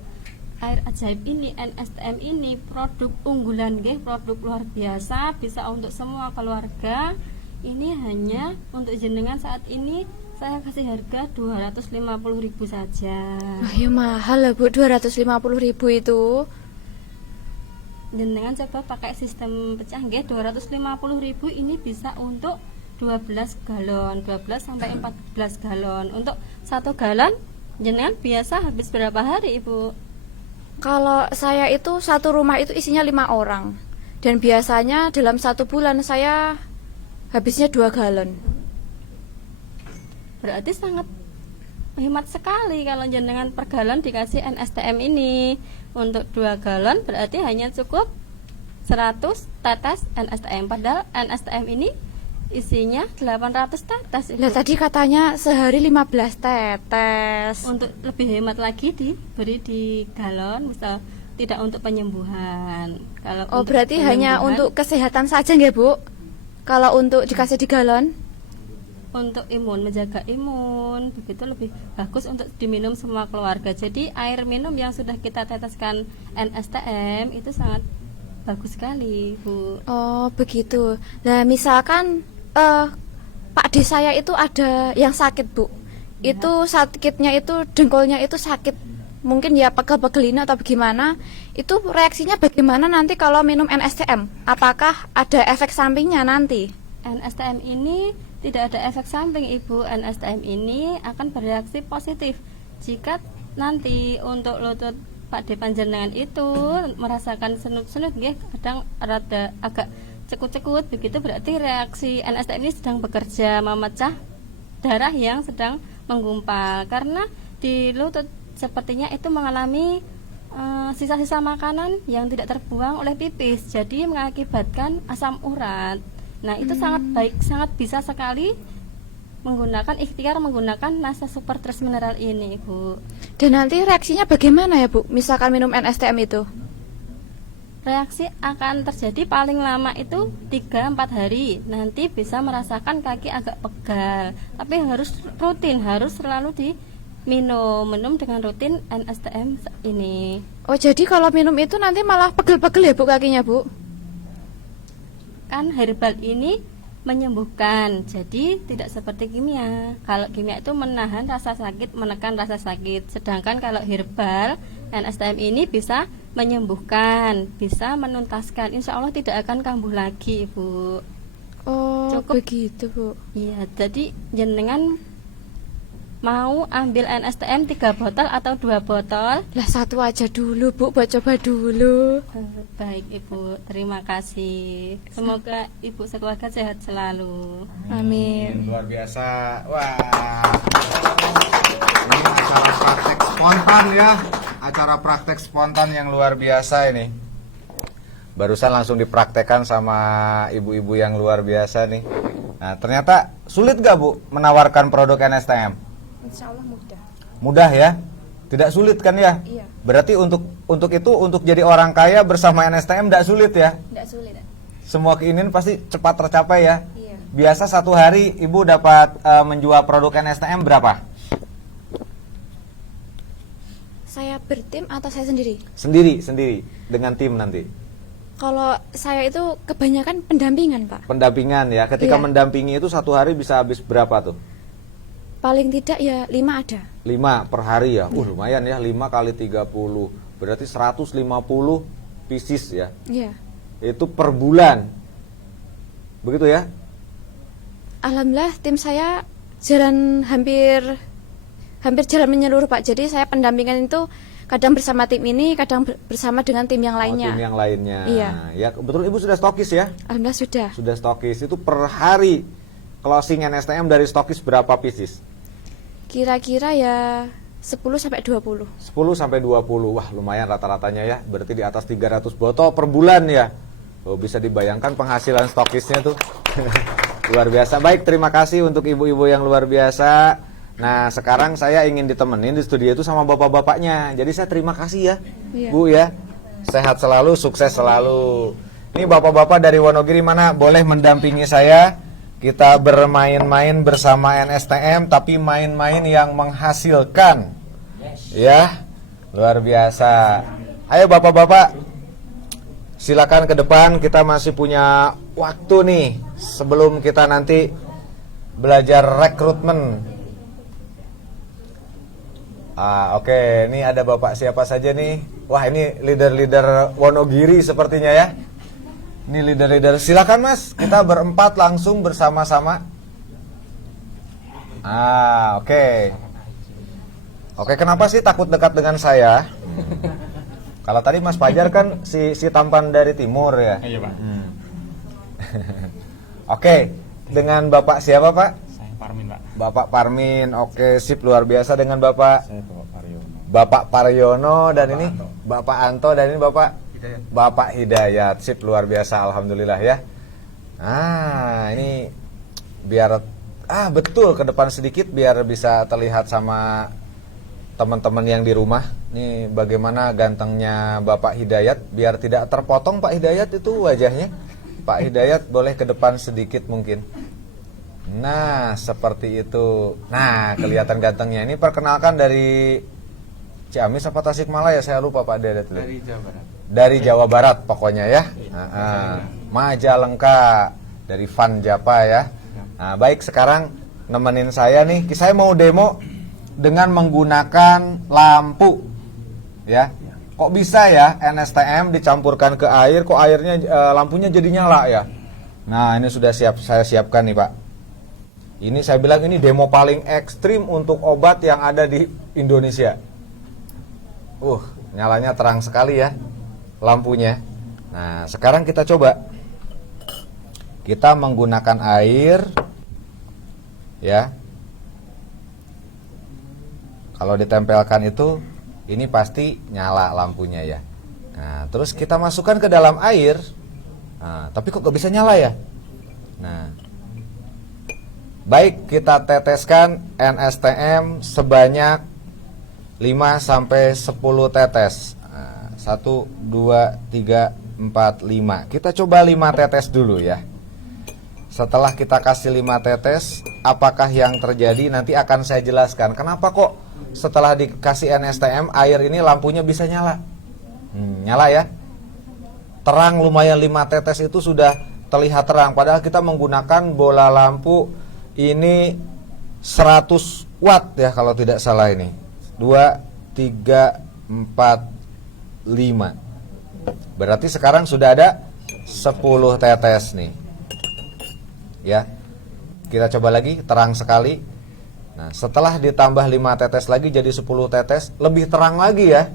Air ajaib ini, NSTM ini produk unggulan nggih, produk luar biasa, bisa untuk semua keluarga. Ini hanya untuk jenengan saat ini saya kasih harga 250.000 saja. Wah, ya mahal lah Bu, 250.000 itu. Jenengan coba pakai sistem pecah nggih, 250.000 ini bisa untuk 12 galon, 12 sampai 14 galon. Untuk 1 galon jenengan biasa habis berapa hari Ibu? Kalau saya itu satu rumah itu isinya 5 orang. Dan biasanya dalam 1 bulan saya habisnya 2 galon. Berarti sangat hemat sekali kalau jenengan per galon dikasih NSTM ini. Untuk 2 galon berarti hanya cukup 100 tetes NSTM. Padahal NSTM ini isinya 800 tetes. Lah tadi katanya sehari 15 tetes. Untuk lebih hemat lagi diberi di galon, misal tidak untuk penyembuhan. Kalau Oh, untuk berarti hanya penyembuhan, untuk kesehatan saja nggih Bu? Kalau untuk dikasih di galon? untuk imun, menjaga imun, begitu lebih bagus untuk diminum semua keluarga. Jadi air minum yang sudah kita teteskan NSTM itu sangat bagus sekali Bu. Oh, begitu. Nah, misalkan Pak D saya itu ada yang sakit Bu. Itu sakitnya itu dengkulnya itu sakit. Mungkin ya pegel-pegelina atau bagaimana. Itu reaksinya bagaimana nanti kalau minum NSTM? Apakah ada efek sampingnya nanti? NSTM ini tidak ada efek samping Ibu. NSTM ini akan bereaksi positif jika nanti untuk lutut Pak D panjenengan itu merasakan senut-senut nggih, kadang rada agak cekut-cekut, begitu berarti reaksi NSTM ini sedang bekerja memecah darah yang sedang menggumpal. Karena di lutut sepertinya itu mengalami sisa-sisa makanan yang tidak terbuang oleh pipis, jadi mengakibatkan asam urat. Nah, itu sangat baik, sangat bisa sekali ikhtiar menggunakan Nasa Super Trust Mineral ini, Bu. Dan nanti reaksinya bagaimana ya Bu? Misalkan minum NSTM itu? Reaksi akan terjadi paling lama itu 3-4 hari. Nanti bisa merasakan kaki agak pegal. Tapi harus rutin, harus selalu minum dengan rutin NSTM ini. Oh, jadi kalau minum itu nanti malah pegel-pegel ya Bu kakinya Bu? Kan herbal ini menyembuhkan, jadi tidak seperti kimia. Kalau kimia itu menahan rasa sakit, menekan rasa sakit. Sedangkan kalau herbal NSTM ini bisa menyembuhkan, bisa menuntaskan. Insya Allah tidak akan kambuh lagi, Bu. Oh, Cukup. begitu Bu. Iya, jadi jenengan mau ambil NSTM 3 botol atau 2 botol? Lah satu aja dulu Bu, buat coba dulu. Baik Ibu, terima kasih. Semoga Ibu sekeluarga sehat selalu. Amin. Luar biasa. Wah. Ini acara praktek spontan ya. Acara praktek spontan yang luar biasa ini. Barusan langsung dipraktekkan sama ibu-ibu yang luar biasa nih. Nah, ternyata sulit gak Bu menawarkan produk NSTM? Insya Allah mudah. Mudah ya? Tidak sulit kan ya? Iya. Berarti untuk jadi orang kaya bersama NSTM tidak sulit ya? Tidak sulit. Semua keinginan pasti cepat tercapai ya? Iya. Biasa satu hari Ibu dapat menjual produk NSTM berapa? Saya bertim atau saya sendiri? Sendiri dengan tim nanti. Kalau saya itu kebanyakan pendampingan Pak. Pendampingan ya. Ketika Iya. mendampingi itu satu hari bisa habis berapa tuh? Paling tidak ya 5 ada. 5 per hari ya. Lumayan ya, 5 kali 30. Berarti 150 pieces ya. Iya. Itu per bulan. Begitu ya? Alhamdulillah tim saya jalan hampir jalan menyeluruh Pak. Jadi saya pendampingan itu kadang bersama tim ini, kadang bersama dengan tim yang lainnya. Tim yang lainnya. Iya. Ya, betul Ibu sudah stokis ya? Alhamdulillah sudah. Sudah stokis. Itu per hari closing NSTM dari stokis berapa pieces? Kira-kira ya 10 sampai 20. 10 sampai 20. Wah, lumayan rata-ratanya ya. Berarti di atas 300 botol per bulan ya. Oh, bisa dibayangkan penghasilan stokisnya tuh. Luar biasa. Baik, terima kasih untuk ibu-ibu yang luar biasa. Nah, sekarang saya ingin ditemenin di studio itu sama bapak-bapaknya. Jadi saya terima kasih ya, Iya. Bu ya. Sehat selalu, sukses selalu. Ini bapak-bapak dari Wonogiri mana boleh mendampingi saya? Kita bermain-main bersama NSTM, tapi main-main yang menghasilkan. Ya, luar biasa. Ayo bapak-bapak, silakan ke depan. Kita masih punya waktu nih sebelum kita nanti belajar rekrutmen. Oke, ini ada bapak siapa saja nih? Wah, ini leader-leader Wonogiri sepertinya ya. Ini leader-leader. Silakan Mas, kita berempat langsung bersama-sama. Oke. Oke, kenapa sih takut dekat dengan saya? Kalau tadi Mas Fajar kan si tampan dari timur ya. Iya Pak. Oke, dengan Bapak siapa Pak? Saya Parmin Pak. Bapak Parmin. Oke, sip, luar biasa. Dengan Bapak Saya Bapak Paryono. Bapak Paryono dan ini Bapak Anto dan ini Bapak Hidayat. Sip, luar biasa, alhamdulillah ya. Ini biar betul ke depan sedikit biar bisa terlihat sama teman-teman yang di rumah. Nih bagaimana gantengnya Bapak Hidayat, biar tidak terpotong Pak Hidayat itu wajahnya. Pak Hidayat boleh ke depan sedikit mungkin. Nah, seperti itu. Nah, kelihatan gantengnya. Ini perkenalkan dari Ciamis apa Tasikmalaya, saya lupa Pak Hidayat. Dari Jawa Barat. Dari Jawa Barat pokoknya ya. Majalengka dari Van Japa ya. Nah, baik, sekarang nemenin saya nih. Saya mau demo dengan menggunakan lampu. Ya. Kok bisa ya NSTM dicampurkan ke air, kok airnya lampunya jadi nyala ya? Nah, ini sudah saya siapkan nih, Pak. Ini saya bilang ini demo paling ekstrim untuk obat yang ada di Indonesia. Nyalanya terang sekali ya lampunya. Nah, sekarang kita coba. Kita menggunakan air ya. Kalau ditempelkan itu, ini pasti nyala lampunya ya. Nah, terus kita masukkan ke dalam air. Nah, tapi kok gak bisa nyala ya? Nah, baik, kita teteskan NSTM sebanyak 5-10 tetes. Nah, 1, 2, 3, 4, 5. Kita coba 5 tetes dulu ya. Setelah kita kasih 5 tetes, apakah yang terjadi nanti akan saya jelaskan. Kenapa kok setelah dikasih NSTM air ini lampunya bisa nyala? Nyala ya. Terang lumayan, 5 tetes itu sudah terlihat terang. Padahal kita menggunakan bola lampu ini 100 watt ya kalau tidak salah ini. 2, 3, 4, 5. Berarti sekarang sudah ada 10 tetes nih. Ya. Kita coba lagi, terang sekali. Nah, setelah ditambah 5 tetes lagi jadi 10 tetes, lebih terang lagi ya.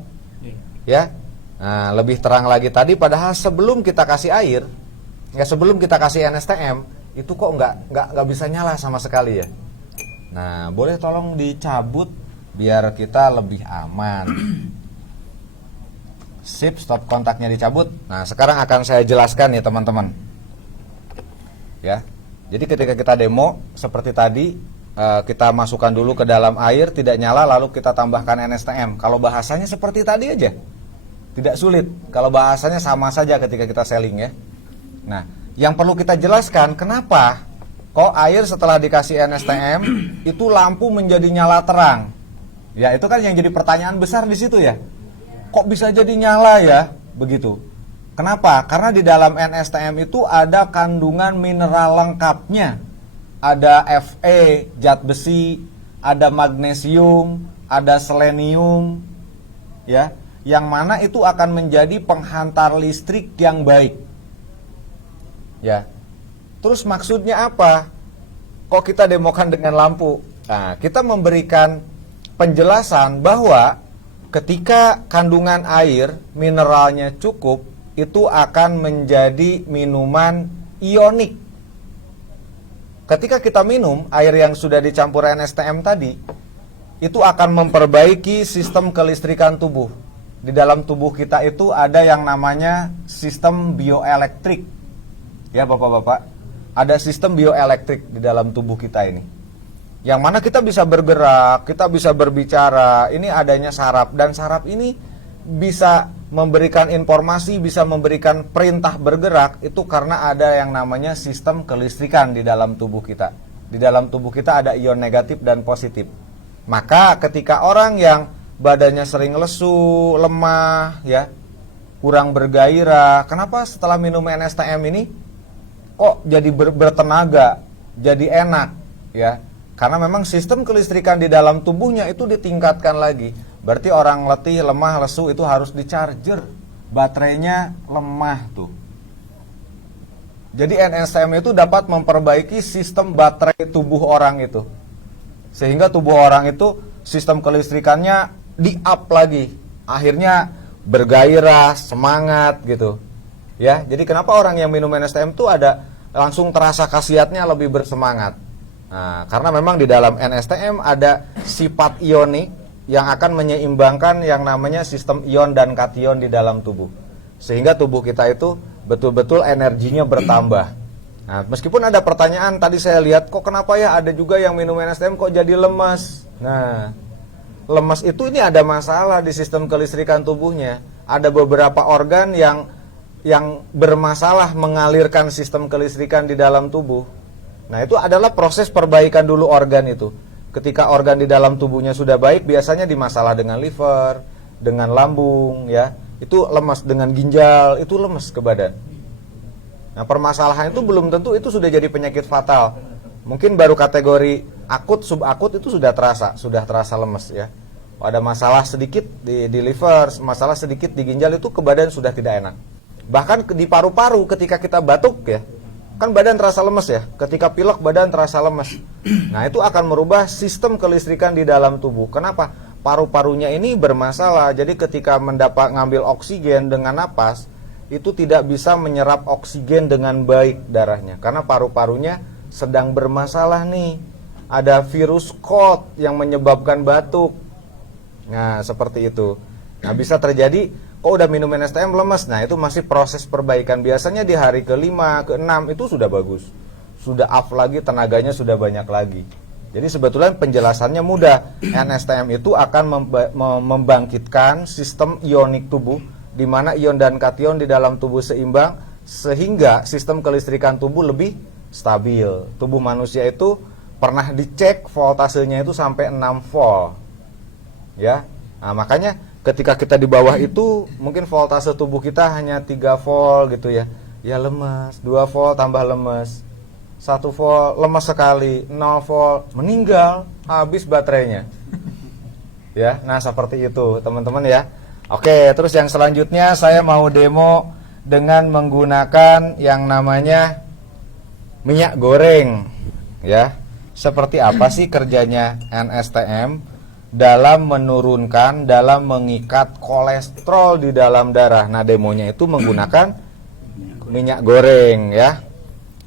Ya. Nah, lebih terang lagi tadi, padahal sebelum kita kasih air, ya sebelum kita kasih NSTM, itu kok nggak bisa nyala sama sekali ya. Nah, boleh tolong dicabut biar kita lebih aman. Sip, stop kontaknya dicabut. Nah, sekarang akan saya jelaskan ya teman-teman. Ya. Jadi ketika kita demo seperti tadi, kita masukkan dulu ke dalam air, tidak nyala, lalu kita tambahkan NSTM. Kalau bahasanya seperti tadi aja, tidak sulit. Kalau bahasanya sama saja ketika kita selling ya. Nah, yang perlu kita jelaskan, kenapa kok air setelah dikasih NSTM itu lampu menjadi nyala terang? Ya, itu kan yang jadi pertanyaan besar di situ ya. Kok bisa jadi nyala ya? Begitu. Kenapa? Karena di dalam NSTM itu ada kandungan mineral lengkapnya. Ada Fe, zat besi, ada magnesium, ada selenium, ya, yang mana itu akan menjadi penghantar listrik yang baik. Ya. Terus maksudnya apa? Kok kita demokan dengan lampu? Nah, kita memberikan penjelasan bahwa ketika kandungan air mineralnya cukup, itu akan menjadi minuman ionik. Ketika kita minum air yang sudah dicampur NSTM tadi, itu akan memperbaiki sistem kelistrikan tubuh. Di dalam tubuh kita itu ada yang namanya sistem bioelektrik. Ya Bapak-bapak, ada sistem bioelektrik di dalam tubuh kita ini. Yang mana kita bisa bergerak, kita bisa berbicara, ini adanya saraf. Dan saraf ini bisa memberikan informasi, bisa memberikan perintah bergerak, itu karena ada yang namanya sistem kelistrikan di dalam tubuh kita. Di dalam tubuh kita ada ion negatif dan positif. Maka ketika orang yang badannya sering lesu, lemah, ya, kurang bergairah, kenapa setelah minum NSTM ini kok jadi bertenaga, jadi enak, ya? Karena memang sistem kelistrikan di dalam tubuhnya itu ditingkatkan lagi. Berarti orang letih, lemah, lesu itu harus di-charger. Baterainya lemah tuh. Jadi NSTM itu dapat memperbaiki sistem baterai tubuh orang itu. Sehingga tubuh orang itu sistem kelistrikannya di-up lagi. Akhirnya bergairah, semangat gitu. Ya, jadi kenapa orang yang minum NSTM itu ada langsung terasa khasiatnya lebih bersemangat. Nah, karena memang di dalam NSTM ada sifat ionik yang akan menyeimbangkan yang namanya sistem ion dan kation di dalam tubuh. Sehingga tubuh kita itu betul-betul energinya bertambah. Nah, meskipun ada pertanyaan, tadi saya lihat kok kenapa ya ada juga yang minum NSTM kok jadi lemas. Nah, lemas itu ini ada masalah di sistem kelistrikan tubuhnya. Ada beberapa organ yang bermasalah mengalirkan sistem kelistrikan di dalam tubuh. Nah, itu adalah proses perbaikan dulu organ itu. Ketika organ di dalam tubuhnya sudah baik, biasanya dimasalah dengan liver, dengan lambung, ya. Itu lemas, dengan ginjal, itu lemas ke badan. Nah, permasalahan itu belum tentu itu sudah jadi penyakit fatal. Mungkin baru kategori akut, subakut itu sudah terasa lemas, ya. Ada masalah sedikit di liver, masalah sedikit di ginjal, itu ke badan sudah tidak enak. Bahkan di paru-paru ketika kita batuk, ya, kan badan terasa lemes ya. Ketika pilek badan terasa lemes. Nah, itu akan merubah sistem kelistrikan di dalam tubuh. Kenapa? Paru-parunya ini bermasalah. Jadi ketika ngambil oksigen dengan napas, itu tidak bisa menyerap oksigen dengan baik darahnya. Karena paru-parunya sedang bermasalah nih. Ada virus COD yang menyebabkan batuk. Nah, seperti itu. Nah, bisa terjadi kok udah minum NSTM lemes. Nah, itu masih proses perbaikan. Biasanya di hari ke-5, ke-6 itu sudah bagus. Sudah up lagi, tenaganya sudah banyak lagi. Jadi sebetulnya penjelasannya mudah. NSTM itu akan membangkitkan sistem ionik tubuh, di mana ion dan kation di dalam tubuh seimbang, sehingga sistem kelistrikan tubuh lebih stabil. Tubuh manusia itu pernah dicek voltasenya itu sampai 6 volt. Ya. Nah, makanya ketika kita di bawah itu mungkin voltase tubuh kita hanya 3 volt gitu ya. Ya lemes, 2 volt tambah lemes. 1 volt lemes sekali, 0 volt meninggal, habis baterainya. Ya, nah seperti itu, teman-teman ya. Oke, terus yang selanjutnya saya mau demo dengan menggunakan yang namanya minyak goreng, ya. Seperti apa sih kerjanya NSTM dalam menurunkan, dalam mengikat kolesterol di dalam darah? Nah, demonya itu menggunakan minyak goreng, ya.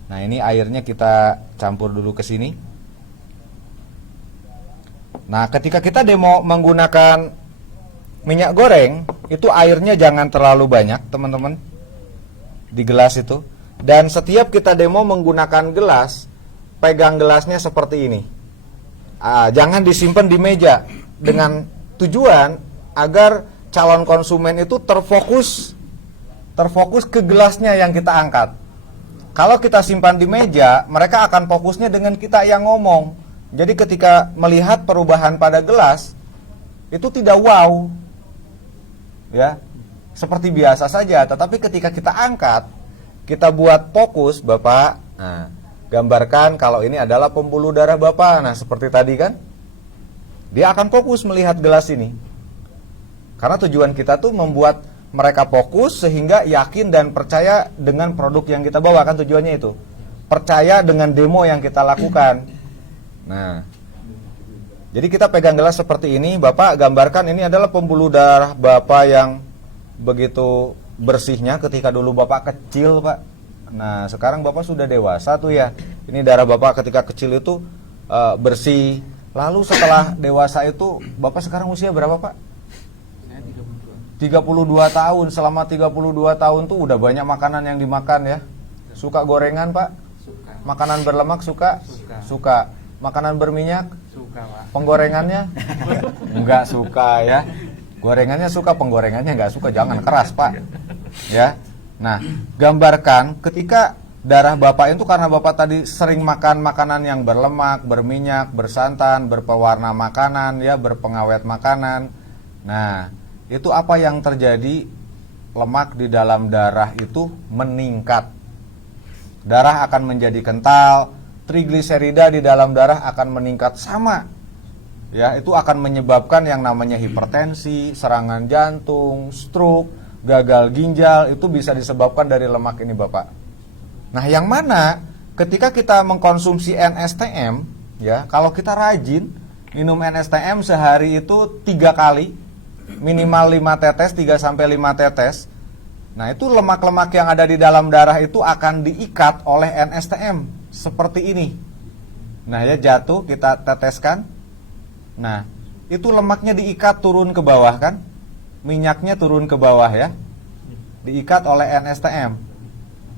Nah, ini airnya kita campur dulu ke sini. Nah, ketika kita demo menggunakan minyak goreng, itu airnya jangan terlalu banyak, teman-teman, di gelas itu. Dan setiap kita demo menggunakan gelas, pegang gelasnya seperti ini. Jangan disimpan di meja, dengan tujuan agar calon konsumen itu terfokus ke gelasnya yang kita angkat. Kalau kita simpan di meja, mereka akan fokusnya dengan kita yang ngomong. Jadi ketika melihat perubahan pada gelas, itu tidak wow, ya, seperti biasa saja. Tetapi ketika kita angkat, kita buat fokus, Bapak. Nah, gambarkan kalau ini adalah pembuluh darah Bapak. Nah, seperti tadi kan, dia akan fokus melihat gelas ini. Karena tujuan kita tuh membuat mereka fokus sehingga yakin dan percaya dengan produk yang kita bawa, kan tujuannya itu. Percaya dengan demo yang kita lakukan. Nah, jadi kita pegang gelas seperti ini, Bapak gambarkan ini adalah pembuluh darah Bapak yang begitu bersihnya ketika dulu Bapak kecil, Pak. Nah, sekarang Bapak sudah dewasa tuh ya. Ini darah Bapak ketika kecil itu bersih. Lalu setelah dewasa itu, Bapak sekarang usia berapa, Pak? Saya 32 tahun. Selama 32 tahun tuh udah banyak makanan yang dimakan ya. Suka gorengan, Pak? Suka. Makanan berlemak suka? Suka. Makanan berminyak? Suka, Pak. Penggorengannya? Enggak suka ya. Gorengannya suka, penggorengannya enggak suka. Jangan keras, Pak. Ya. Nah, gambarkan ketika darah Bapak itu, karena Bapak tadi sering makan makanan yang berlemak, berminyak, bersantan, berpewarna makanan, ya, berpengawet makanan. Nah, itu apa yang terjadi? Lemak di dalam darah itu meningkat. Darah akan menjadi kental, trigliserida di dalam darah akan meningkat sama. Ya, itu akan menyebabkan yang namanya hipertensi, serangan jantung, stroke, gagal ginjal, itu bisa disebabkan dari lemak ini, Bapak. Nah, yang mana ketika kita mengkonsumsi NSTM, ya, kalau kita rajin minum NSTM sehari itu 3 kali, minimal 5 tetes, 3 sampai 5 tetes. Nah, itu lemak-lemak yang ada di dalam darah itu akan diikat oleh NSTM seperti ini. Nah, ya, jatuh, kita teteskan. Nah, itu lemaknya diikat turun ke bawah kan? Minyaknya turun ke bawah ya. Diikat oleh NSTM.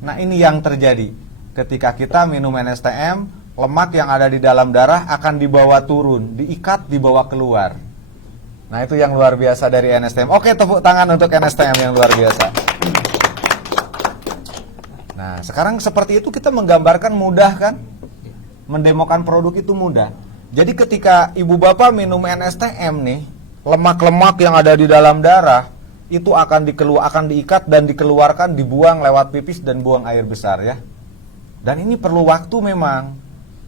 Nah, ini yang terjadi. Ketika kita minum NSTM, lemak yang ada di dalam darah akan dibawa turun, diikat, dibawa keluar. Nah, itu yang luar biasa dari NSTM. Oke, tepuk tangan untuk NSTM yang luar biasa. Nah, sekarang seperti itu kita menggambarkan mudah kan? Mendemokan produk itu mudah. Jadi ketika ibu bapak minum NSTM nih, lemak-lemak yang ada di dalam darah itu akan diikat dan dikeluarkan, dibuang lewat pipis dan buang air besar ya. Dan ini perlu waktu memang.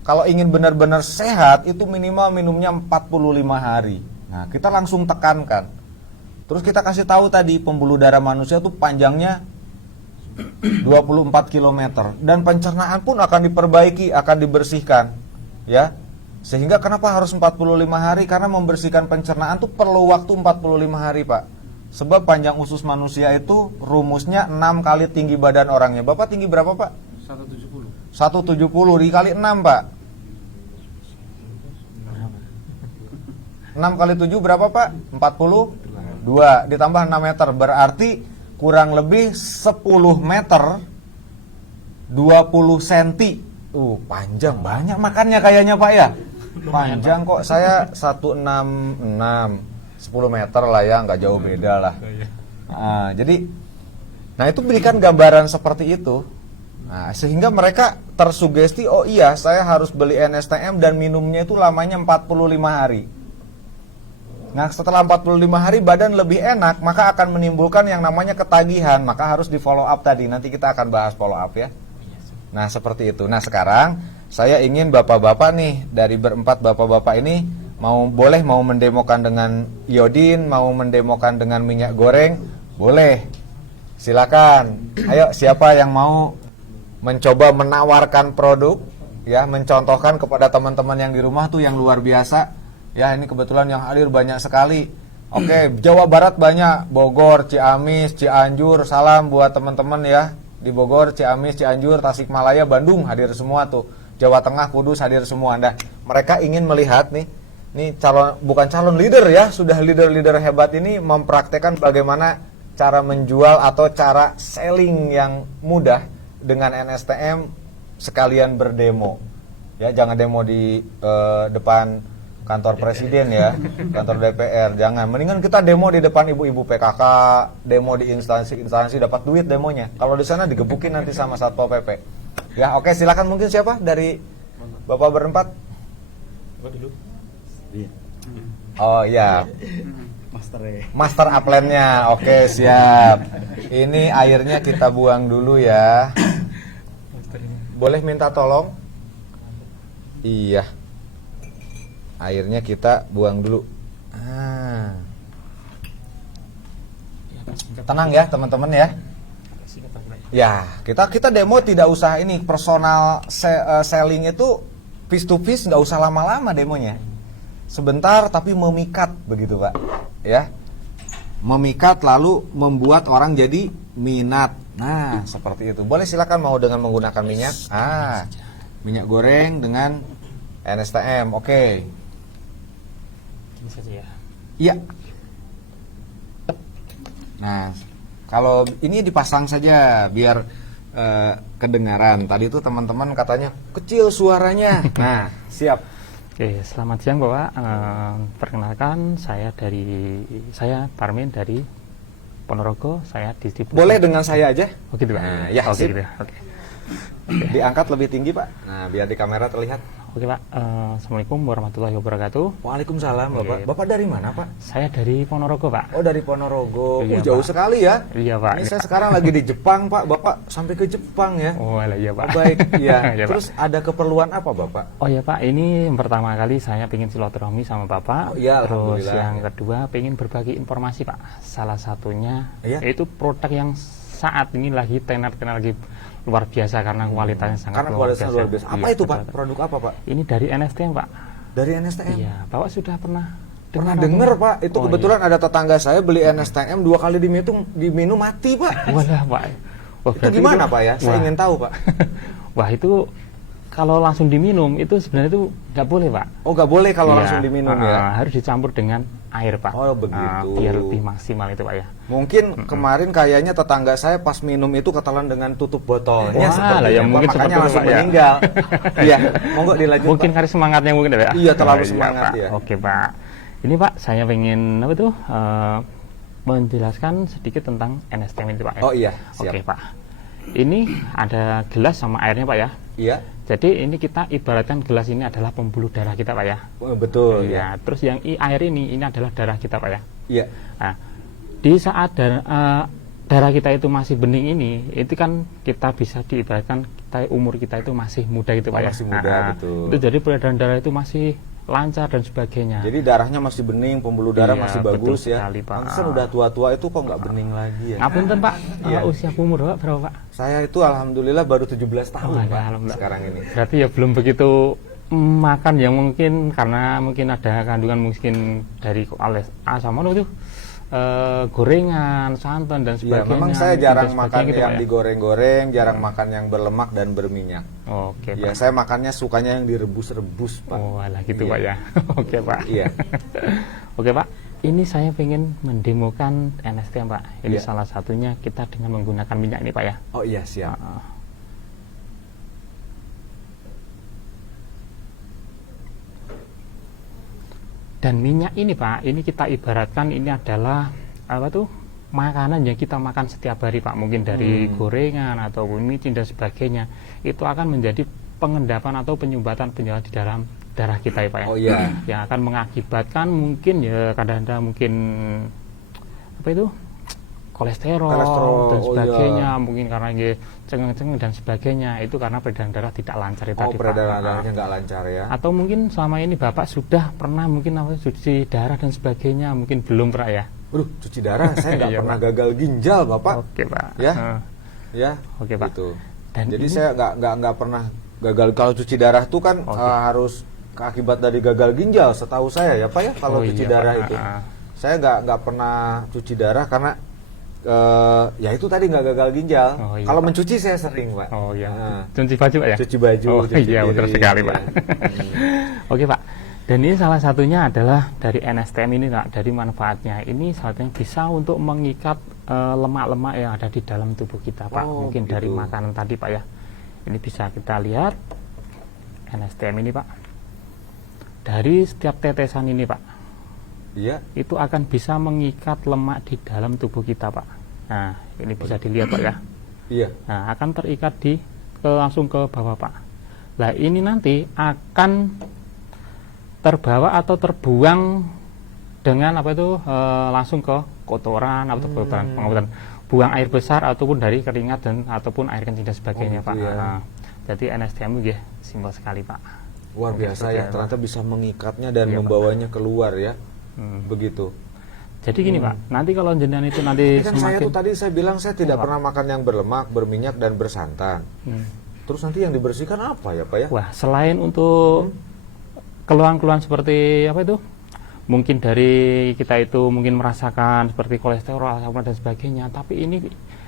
Kalau ingin benar-benar sehat itu minimal minumnya 45 hari. Nah, kita langsung tekankan. Terus kita kasih tahu tadi pembuluh darah manusia itu panjangnya 24 km dan pencernaan pun akan diperbaiki, akan dibersihkan ya. Sehingga kenapa harus 45 hari? Karena membersihkan pencernaan itu perlu waktu 45 hari, Pak. Sebab panjang usus manusia itu rumusnya 6 kali tinggi badan orangnya. Bapak tinggi berapa, Pak? 170. 170 dikali 6, Pak. kali 7 berapa Pak? 42 ditambah 6 meter berarti kurang lebih 10 meter 20 cm. Panjang banyak makannya kayaknya Pak ya. Panjang kok, saya 166 10 meter lah ya, nggak jauh beda lah. Jadi itu berikan gambaran seperti itu. Nah, sehingga mereka tersugesti, oh iya saya harus beli NSTM dan minumnya itu lamanya 45 hari. Nah setelah 45 hari badan lebih enak, maka akan menimbulkan yang namanya ketagihan, maka harus di follow up tadi. Nanti kita akan bahas follow up ya. Nah seperti itu. Nah sekarang saya ingin bapak-bapak nih, dari berempat bapak-bapak ini boleh mendemokan dengan iodin, mau mendemokan dengan minyak goreng, boleh. Silakan. Ayo siapa yang mau mencoba menawarkan produk ya, mencontohkan kepada teman-teman yang di rumah tuh yang luar biasa. Ya ini kebetulan yang hadir banyak sekali. Oke, Jawa Barat banyak, Bogor, Ciamis, Cianjur, salam buat teman-teman ya di Bogor, Ciamis, Cianjur, Tasikmalaya, Bandung hadir semua tuh. Jawa Tengah, Kudus hadir semua. Nah, mereka ingin melihat nih bukan calon leader ya, sudah leader-leader hebat ini mempraktekkan bagaimana cara menjual atau cara selling yang mudah dengan NSTM sekalian berdemo. Ya, jangan demo di depan kantor presiden ya, kantor DPR, jangan. Mendingan kita demo di depan ibu-ibu PKK, demo di instansi-instansi, dapat duit demonya. Kalau di sana digebukin nanti sama Satpol PP. Ya, oke, silakan mungkin siapa dari Bapak berempat? Oh iya. Master upline-nya. Oke, siap. Ini airnya kita buang dulu ya. Boleh minta tolong? Iya. Airnya kita buang dulu. Tenang ya teman-teman ya. Ya, kita demo tidak usah ini personal selling itu face to face, nggak usah lama-lama demonya. Sebentar tapi memikat begitu Pak. Ya. Memikat lalu membuat orang jadi minat. Nah, seperti itu. Boleh silakan mau dengan menggunakan minyak. Minyak goreng dengan NSTM. Oke. Ini saja ya. Iya. Nah, kalau ini dipasang saja biar kedengaran. Tadi itu teman-teman katanya kecil suaranya. Nah, siap. Oke, selamat siang Bapak. Perkenalkan saya Parmin dari Ponorogo. Saya distribusi. Boleh dengan saya aja? Oh gitu Pak. Nah, ya, oke gitu. Oke. Diangkat lebih tinggi Pak. Nah, biar di kamera terlihat. Oke Pak. Assalamualaikum warahmatullahi wabarakatuh. Waalaikumsalam Bapak. Bapak dari mana Pak? Saya dari Ponorogo Pak. Oh, dari Ponorogo. Iya, jauh Pak. sekali ya. Iya Pak. Ini saya sekarang lagi di Jepang Pak. Bapak sampai ke Jepang ya. Oh iya Pak. Baik. Iya. Ya, Terus ada keperluan apa Bapak? Oh ya Pak, ini pertama kali saya ingin silaturahmi sama Bapak. Oh, iya, terus alhamdulillah. yang kedua ingin berbagi informasi Pak. Salah satunya Iya. yaitu produk yang saat ini lagi tenar-tenar lagi luar biasa karena kualitasnya sangat luar biasa. Apa Iya, itu Pak? betul. Produk apa Pak? Ini dari NSTM Pak. Dari NSTM. Iya, Bapak sudah pernah Dengar Pak, itu Oh, kebetulan ada tetangga saya beli NSTM 2 kali diminum mati Pak. Walah Pak. Wah, Itu gimana Pak ya? Saya ingin tahu Pak. Wah itu kalau langsung diminum itu sebenarnya itu nggak boleh Pak. Oh nggak boleh kalau Iya, langsung diminum ya? Harus dicampur dengan air Pak. Oh, begitu. Biar lebih maksimal itu Pak ya. Mungkin kemarin kayaknya tetangga saya pas minum itu ketelan dengan tutup botolnya. Wah, sepertinya, lah ya, Pak. mungkin Makanya seperti itu, langsung Pak, ya. meninggal. Iya, monggo dilanjut Mungkin Pak. karena semangatnya mungkin ya Pak. Iya, terlalu Oh, semangat, Pak. ya. Oke Pak. Ini Pak saya pengen menjelaskan sedikit tentang NSTM itu Pak ya. Oh iya, siap. Oke Pak. Ini ada gelas sama airnya Pak ya. Iya, Jadi ini kita ibaratkan gelas ini adalah pembuluh darah kita Pak ya. oh, betul. Iya. Terus yang air ini adalah darah kita Pak ya. Iya. Nah, di saat darah kita itu masih bening ini, itu kan kita bisa diibaratkan umur kita itu masih muda itu Pak ya. Masih muda, betul. Itu jadi peredaran darah itu masih lancar dan sebagainya. Jadi darahnya masih bening, pembuluh darah Iya, masih betul bagus ya. sekali, Pak. Pantesan udah tua-tua itu kok nggak bening lagi ya. Ngapunten Pak, Iya. usia umur Bapak berapa Pak? Saya itu alhamdulillah baru 17 tahun Oh, Pak, alhamdulillah. sekarang ini. Berarti ya belum begitu makan yang mungkin karena mungkin ada kandungan mungkin dari asam itu gorengan, santan dan Iya, sebagainya. memang saya dan jarang sebagainya makan gitu, yang Pak, ya? digoreng-goreng, jarang makan yang berlemak dan berminyak. Oke, Iya, Pak. saya makannya sukanya yang direbus-rebus, Pak. Oh, alah gitu, Iya. Pak ya. Oke, Pak. Iya. Oke, Pak. Ini saya pengen mendemokan NSTM, Pak. Ini Iya. salah satunya kita dengan menggunakan minyak ini, Pak ya. Oh iya, siap. Dan minyak ini, Pak, ini kita ibaratkan ini adalah apa tuh? Makanan yang kita makan setiap hari, Pak. Mungkin dari gorengan ataupun micin dan sebagainya. Itu akan menjadi pengendapan atau penyumbatan di dalam darah kita, ya, Pak ya. Oh iya. Yang akan mengakibatkan mungkin ya kadang-kadang mungkin apa itu? Kolesterol dan Oh, sebagainya, iya. mungkin karena dia cengeng-cengeng dan sebagainya, itu karena peredaran darah tidak lancar itu Oh, tadi, Pak. peredaran darahnya nggak lancar ya. Atau mungkin selama ini Bapak sudah pernah mungkin cuci darah dan sebagainya, mungkin belum, Pak ya. Aduh, cuci darah saya nggak Iya, pernah Pak. gagal ginjal, Bapak. Oke, Pak. Ya. Heeh. Ya. Oke, Pak. Gitu. Dan Jadi ini- saya nggak pernah gagal. Kalau cuci darah tuh kan Oke. harus akibat dari gagal ginjal, setahu saya ya, Pak ya. Kalau Oh, cuci iya, darah Pak. itu, Ah. saya nggak pernah cuci darah karena ya itu tadi nggak gagal ginjal. Oh, iya, Kalau Pak. mencuci saya sering, Pak. Oh iya. Ah. Cuci baju, Pak ya? Cuci baju, Oh cuci iya, benar piring, sekali, ya. Pak. Oke, Pak. Dan ini salah satunya adalah dari NSTM ini, Pak, dari manfaatnya. Ini salah satunya bisa untuk mengikat lemak-lemak yang ada di dalam tubuh kita, Pak. Oh, Mungkin dari gitu. makanan tadi, Pak ya. Ini bisa kita lihat NSTM ini, Pak. Dari setiap tetesan ini, Pak, Iya. itu akan bisa mengikat lemak di dalam tubuh kita, Pak. Nah, ini bisa dilihat, Pak ya. Iya. Nah, akan terikat langsung ke bawah, Pak. Nah, ini nanti akan terbawa atau terbuang dengan apa itu langsung ke kotoran atau pengawetan, buang air besar ataupun dari keringat dan ataupun air kencing dan sebagainya, gitu Pak. ya. Nah, jadi NSTM itu ya simpel sekali, Pak. Luar Oke, biasa seperti ya, itu, ternyata bisa mengikatnya dan Iya, Pak. membawanya keluar ya. Hmm. Begitu. Jadi gini, Pak, nanti kalau jenengan itu nanti Ini kan saya semakin tuh tadi saya bilang saya tidak Apa? pernah makan yang berlemak, berminyak dan bersantan. Hmm. Terus nanti yang dibersihkan apa ya, Pak ya? Wah, selain untuk keluhan-keluhan seperti apa itu? Mungkin dari kita itu mungkin merasakan seperti kolesterol, asam urat dan sebagainya, tapi ini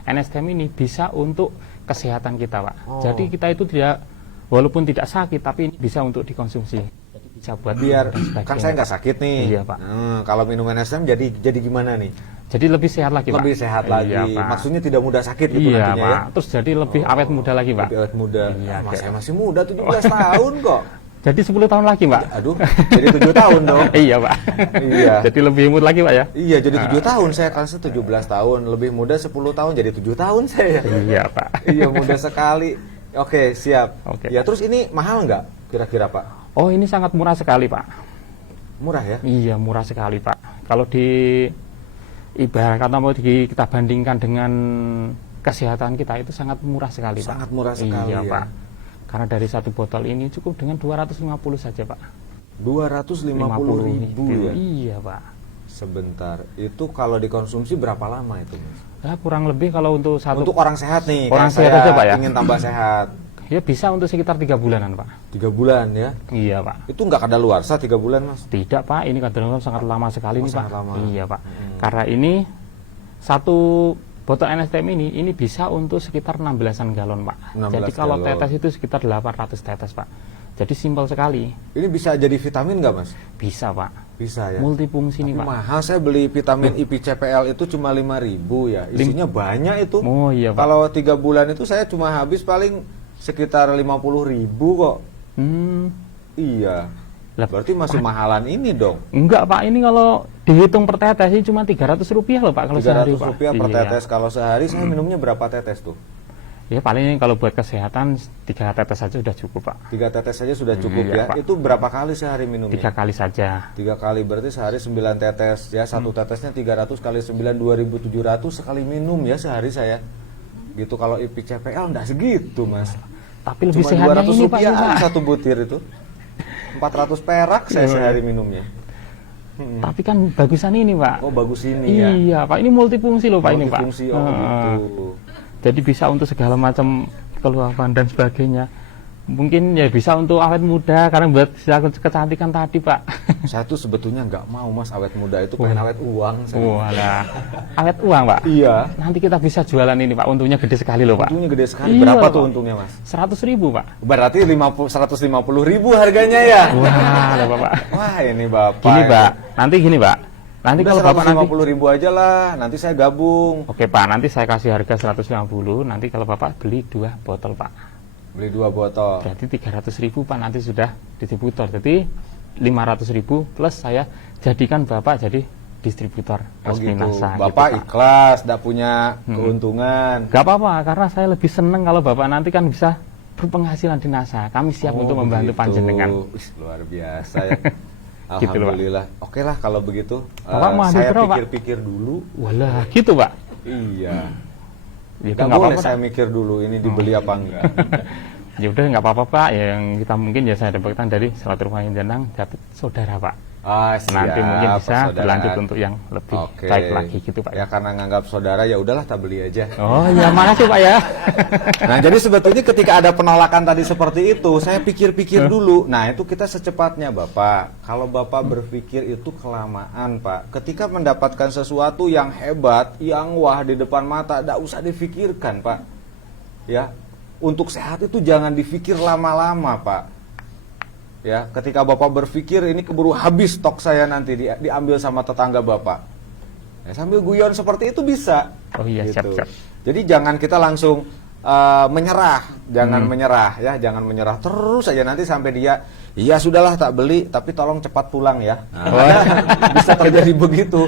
NSTM ini bisa untuk kesehatan kita, Pak. Oh. Jadi kita itu tidak, walaupun tidak sakit, tapi ini bisa untuk dikonsumsi. Jadi bisa buat Biar dan sebagainya, kan saya nggak Pak. sakit nih. Iya, Pak. Kalau minum NSM jadi gimana nih? Jadi lebih sehat lagi, Pak. Lebih sehat lagi. Iya, Pak. Maksudnya tidak mudah sakit gitu Iya, nantinya Pak. ya. Terus jadi lebih awet muda lagi, Pak. Lebih awet muda. Iya, Mas, kayak- saya masih muda 17 tahun kok. Jadi 10 tahun lagi, Pak. Aduh, jadi 7 tahun dong. Iya, Pak. Iya. Jadi lebih imut lagi, Pak ya. Iya, jadi 7 tahun. Saya kan 17 tahun, lebih muda 10 tahun jadi 7 tahun saya. Iya, Pak. Iya, muda sekali. Oke, siap. Oke, Ya, Pak. terus ini mahal nggak kira-kira, Pak? Oh, ini sangat murah sekali, Pak. Murah ya? Iya, murah sekali, Pak. Kalau ibarat kata mau kita bandingkan dengan kesehatan kita itu sangat murah sekali, Pak. Sangat murah sekali iya, ya. Pak. Karena dari satu botol ini cukup dengan 250 saja, Pak. 250.000 ya? Iya, Pak. Sebentar. Itu kalau dikonsumsi berapa lama itu, Mas? Ya, kurang lebih kalau untuk satu Untuk orang sehat nih, Orang kayak sehat saya aja, Pak, ya? ingin tambah sehat. ya bisa untuk sekitar 3 bulanan, Pak. 3 bulan ya? Iya, Pak. Itu nggak kadaluarsa 3 bulan, Mas? Tidak, Pak, ini kadang-kadang sangat lama sekali Oh, nih, Pak. sangat lama. Iya, Pak. Karena ini satu botol NSTM ini bisa untuk sekitar 16-an galon, Pak. 16 Jadi kalau galon. tetes itu sekitar 800 tetes, Pak. Jadi simpel sekali. Ini bisa jadi vitamin nggak, Mas? Bisa, Pak. Bisa ya? Multifungsi nih, Tapi Pak. mahal, saya beli vitamin IPCPL itu cuma 5.000 ya. Isinya banyak itu. Oh iya, Pak. Kalau 3 bulan itu saya cuma habis paling sekitar 50.000 kok. Iya. Lah, Berarti masih mahalan ini dong. Enggak, Pak. Ini kalau dihitung per tetes ini cuma 300 rupiah loh, Pak, kalau sehari, Pak. Rp300 per Iya. tetes. Kalau sehari saya minumnya berapa tetes tuh? Ya paling kalau buat kesehatan 3 tetes saja sudah cukup, Pak. 3 tetes saja sudah cukup Iya, ya. Pak. Itu berapa kali sehari minumnya? 3 kali saja. 3 kali berarti sehari 9 tetes ya. Satu tetesnya 300 kali 9 2.700 sekali minum ya sehari saya. Gitu. Kalau IPCPL enggak segitu, Mas. Tapi lebih Cuma sehatnya 200 ini, Pak. rupiah Pak. satu butir itu. 400 perak saya sehari minumnya. Tapi kan bagusan ini, Pak. Oh, bagus ini ya. Iya, Pak. Ini multifungsi loh, Pak, ini, Pak. Multifungsi, oh Heeh. gitu. Jadi bisa untuk segala macam keluhan dan sebagainya. Mungkin ya bisa untuk awet muda karena buat kecantikan tadi, Pak. Saya tuh sebetulnya nggak mau Mas awet muda itu, pengen awet uang. Walah, awet uang, Pak. Iya. Nanti kita bisa jualan ini, Pak. Untungnya gede sekali loh, Pak. Untungnya gede sekali. Iya, Berapa tuh Pak. untungnya Mas? 100.000, Pak. Berarti 150.000 harganya ya? Wah, lah, Bapak. Wah ini Bapak. Gini, Pak. Nanti gini, Pak. Nanti Udah kalau Bapak nanti 150.000 aja lah, nanti saya gabung. Oke, Pak, nanti saya kasih harga 150. Nanti kalau Bapak beli 2 botol, Pak. Beli 2 botol. Berarti 300.000, Pak, nanti sudah distributor. Jadi 500.000 plus saya jadikan Bapak jadi distributor Oh resmi gitu. NASA. Bapak gitu, Pak. ikhlas, tidak punya keuntungan. Gak apa-apa, karena saya lebih seneng kalau Bapak nanti kan bisa berpenghasilan di NASA. Kami siap untuk membantu begitu. panjenengan. Wih, luar biasa ya. Gitu, Pak. Alhamdulillah. Oke lah kalau begitu. Bapak mau ambil saya berapa, Pak? pikir-pikir dulu. Walah, gitu, Pak. Iya. Ya, Nggak nggak boleh apa-apa, saya Pak. mikir dulu ini dibeli apa enggak. Ya udah nggak apa-apa, Pak. Yang kita mungkin ya saya dapatkan dari silaturahmi jenang dapat saudara, Pak. Ah, siap, Nanti mungkin bisa persaudaraan. berlanjut untuk yang lebih Oke. baik lagi gitu, Pak. Ya karena nganggap saudara ya udahlah tak beli aja. Oh ya, makasih, Pak ya. Nah, jadi sebetulnya ketika ada penolakan tadi seperti itu, saya pikir-pikir dulu. Nah, itu kita secepatnya, Bapak. Kalau Bapak berpikir itu kelamaan, Pak. Ketika mendapatkan sesuatu yang hebat, yang wah di depan mata, tidak usah difikirkan, Pak. Ya, untuk sehat itu jangan dipikir lama-lama, Pak. Ya, ketika Bapak berpikir ini keburu habis stok saya nanti diambil sama tetangga Bapak. Ya, sambil guyon seperti itu bisa. Oh iya, Gitu. siap. Jadi jangan kita langsung menyerah, jangan menyerah ya, jangan menyerah terus aja nanti sampai dia, iya sudahlah tak beli, tapi tolong cepat pulang ya. Nah, bisa terjadi begitu.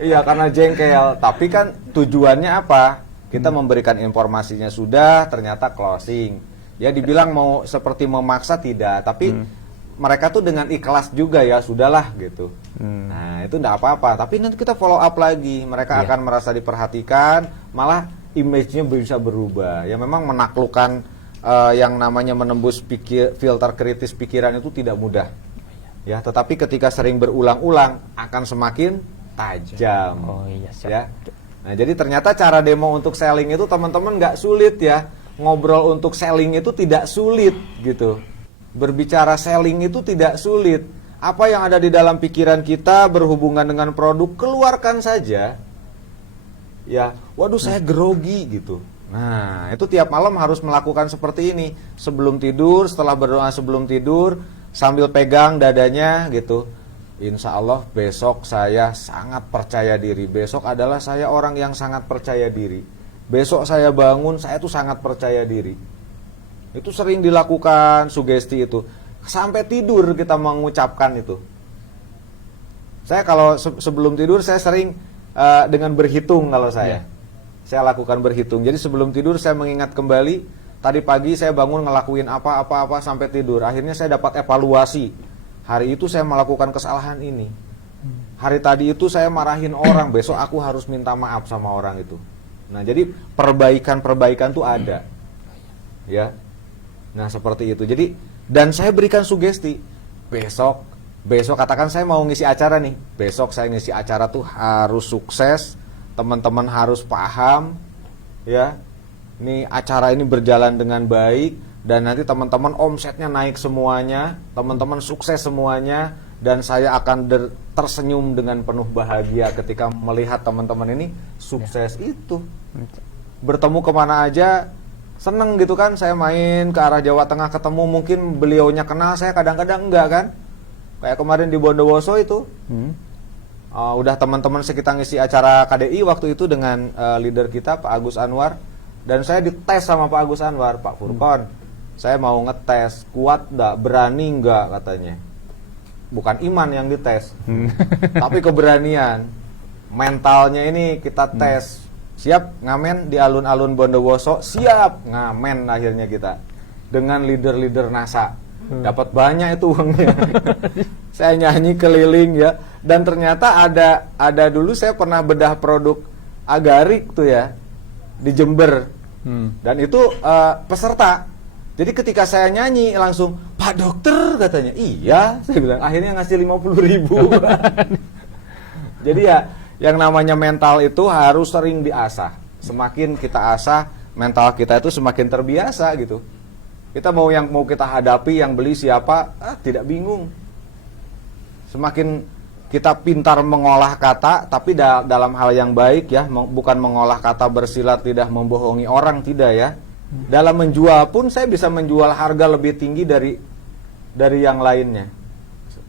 Iya karena jengkel, tapi kan tujuannya apa? Kita memberikan informasinya sudah, ternyata closing. Ya dibilang mau seperti memaksa tidak, tapi mereka tuh dengan ikhlas juga ya sudahlah gitu. Nah itu enggak apa-apa, tapi nanti kita follow up lagi, mereka akan merasa diperhatikan, malah image-nya bisa berubah. Ya memang menaklukkan yang namanya menembus filter kritis pikiran itu tidak mudah. Ya, tetapi ketika sering berulang-ulang akan semakin tajam. Oh iya, siap. Ya. Nah jadi ternyata cara demo untuk selling itu teman-teman nggak sulit ya. Ngobrol untuk selling itu tidak sulit gitu. Berbicara selling itu tidak sulit. Apa yang ada di dalam pikiran kita berhubungan dengan produk, keluarkan saja. Ya, waduh saya grogi gitu. Nah, itu tiap malam harus melakukan seperti ini. Sebelum tidur, setelah berdoa sebelum tidur, sambil pegang dadanya gitu. Insya Allah besok saya sangat percaya diri. Besok adalah saya orang yang sangat percaya diri. Besok saya bangun, saya tuh sangat percaya diri. Itu sering dilakukan sugesti itu. Sampai tidur kita mengucapkan itu. Saya kalau sebelum tidur saya sering dengan berhitung kalau saya. Saya lakukan berhitung. Jadi sebelum tidur saya mengingat kembali, tadi pagi saya bangun ngelakuin apa-apa sampai tidur. Akhirnya saya dapat evaluasi. Hari itu saya melakukan kesalahan ini. Hari tadi itu saya marahin orang, besok aku harus minta maaf sama orang itu. Nah, jadi perbaikan-perbaikan tuh ada. Ya. Nah, seperti itu. Jadi dan saya berikan sugesti. Besok katakan saya mau ngisi acara nih. Besok saya ngisi acara tuh harus sukses. Teman-teman harus paham ya. Ini acara ini berjalan dengan baik dan nanti teman-teman omsetnya naik semuanya, teman-teman sukses semuanya dan saya akan tersenyum dengan penuh bahagia ketika melihat teman-teman ini sukses itu. Bertemu kemana aja seneng gitu kan, saya main ke arah Jawa Tengah ketemu mungkin beliaunya kenal saya kadang-kadang enggak kan. Kayak kemarin di Bondowoso itu. Udah teman-teman sekitar ngisi acara KDI waktu itu dengan leader kita Pak Agus Anwar dan saya dites sama Pak Agus Anwar, Pak Furkon. Saya mau ngetes, kuat enggak, berani enggak katanya. Bukan iman yang dites. Tapi keberanian. Mentalnya ini kita tes. Siap ngamen di alun-alun Bondowoso, siap ngamen akhirnya kita dengan leader-leader NASA. Dapat banyak itu uangnya. Saya nyanyi keliling ya. Dan ternyata ada dulu saya pernah bedah produk agarik tuh ya di Jember. Dan itu peserta. Jadi ketika saya nyanyi langsung, Pak Dokter katanya, iya. Saya bilang akhirnya ngasih 50.000. Jadi ya yang namanya mental itu harus sering diasah. Semakin kita asah, mental kita itu semakin terbiasa gitu. Kita mau yang mau kita hadapi, yang beli siapa, tidak bingung. Semakin kita pintar mengolah kata, tapi dalam hal yang baik ya, bukan mengolah kata bersilat tidak membohongi orang, tidak ya. Dalam menjual pun saya bisa menjual harga lebih tinggi dari yang lainnya.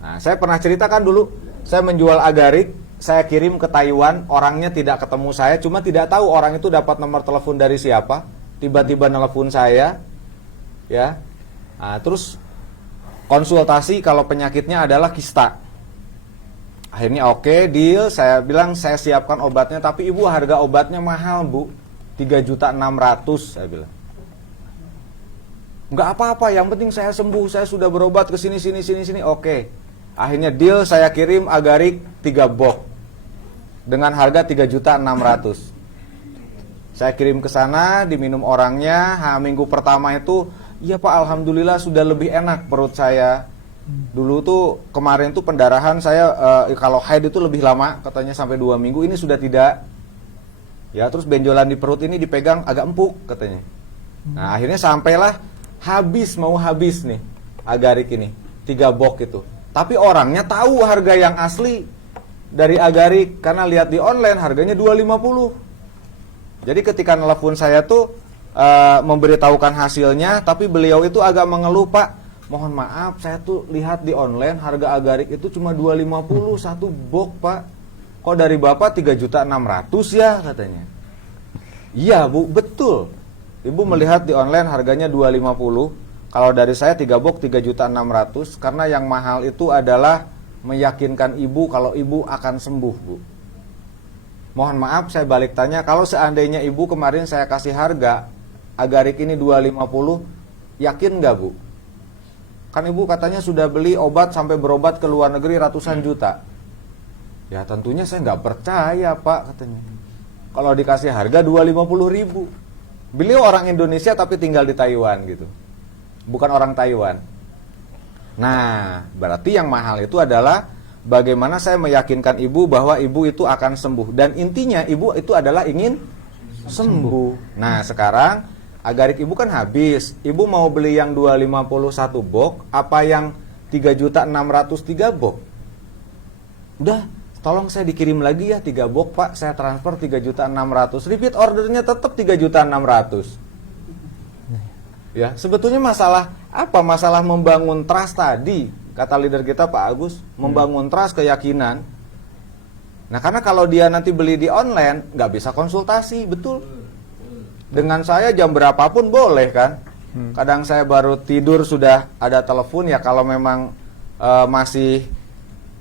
Nah, saya pernah ceritakan dulu, saya menjual agarik, saya kirim ke Taiwan, orangnya tidak ketemu saya, cuma tidak tahu orang itu dapat nomor telepon dari siapa, tiba-tiba nelpon saya, ya. Nah, terus konsultasi kalau penyakitnya adalah kista. Akhirnya oke, deal, saya bilang saya siapkan obatnya, tapi ibu harga obatnya mahal bu, 3.600.000 saya bilang. Nggak apa-apa, yang penting saya sembuh, saya sudah berobat ke sini, oke. Akhirnya deal, saya kirim agarik 3 box dengan harga 3.600.000. Saya kirim ke sana, diminum orangnya, minggu pertama itu, iya Pak, alhamdulillah sudah lebih enak perut saya. Dulu tuh kemarin tuh pendarahan saya kalau haid itu lebih lama, katanya sampai 2 minggu, ini sudah tidak. Ya, terus benjolan di perut ini dipegang agak empuk katanya. Nah, akhirnya sampailah mau habis nih agarik ini, 3 box itu. Tapi orangnya tahu harga yang asli dari agarik karena lihat di online harganya 250. Jadi ketika nelpon saya tuh memberitahukan hasilnya, tapi beliau itu agak mengeluh, Pak, mohon maaf saya tuh lihat di online harga agarik itu cuma 250 satu box, Pak. Kok dari Bapak 3.600.000 ya katanya. Iya Bu, betul. Ibu melihat di online harganya 250. Kalau dari saya 3 box 3.600.000 karena yang mahal itu adalah meyakinkan ibu kalau ibu akan sembuh, Bu. Mohon maaf saya balik tanya, kalau seandainya ibu kemarin saya kasih harga agarik ini 250, yakin nggak Bu? Kan ibu katanya sudah beli obat sampai berobat ke luar negeri ratusan juta. Ya tentunya saya nggak percaya Pak katanya. Kalau dikasih harga 250.000. Beliau orang Indonesia tapi tinggal di Taiwan gitu. Bukan orang Taiwan. Nah, berarti yang mahal itu adalah bagaimana saya meyakinkan ibu bahwa ibu itu akan sembuh. Dan intinya ibu itu adalah ingin sembuh. Nah, sekarang agarik ibu kan habis. Ibu mau beli yang 251 box apa yang 3.603 box? Udah, tolong saya dikirim lagi ya 3 box Pak, saya transfer 3.600.000. Repeat ordernya tetap 3.600.000. Ya, sebetulnya masalah apa? Masalah membangun trust tadi, kata leader kita Pak Agus, membangun trust, keyakinan. Nah, karena kalau dia nanti beli di online, nggak bisa konsultasi, betul. Dengan saya jam berapapun boleh kan. Kadang saya baru tidur sudah ada telepon, ya kalau memang masih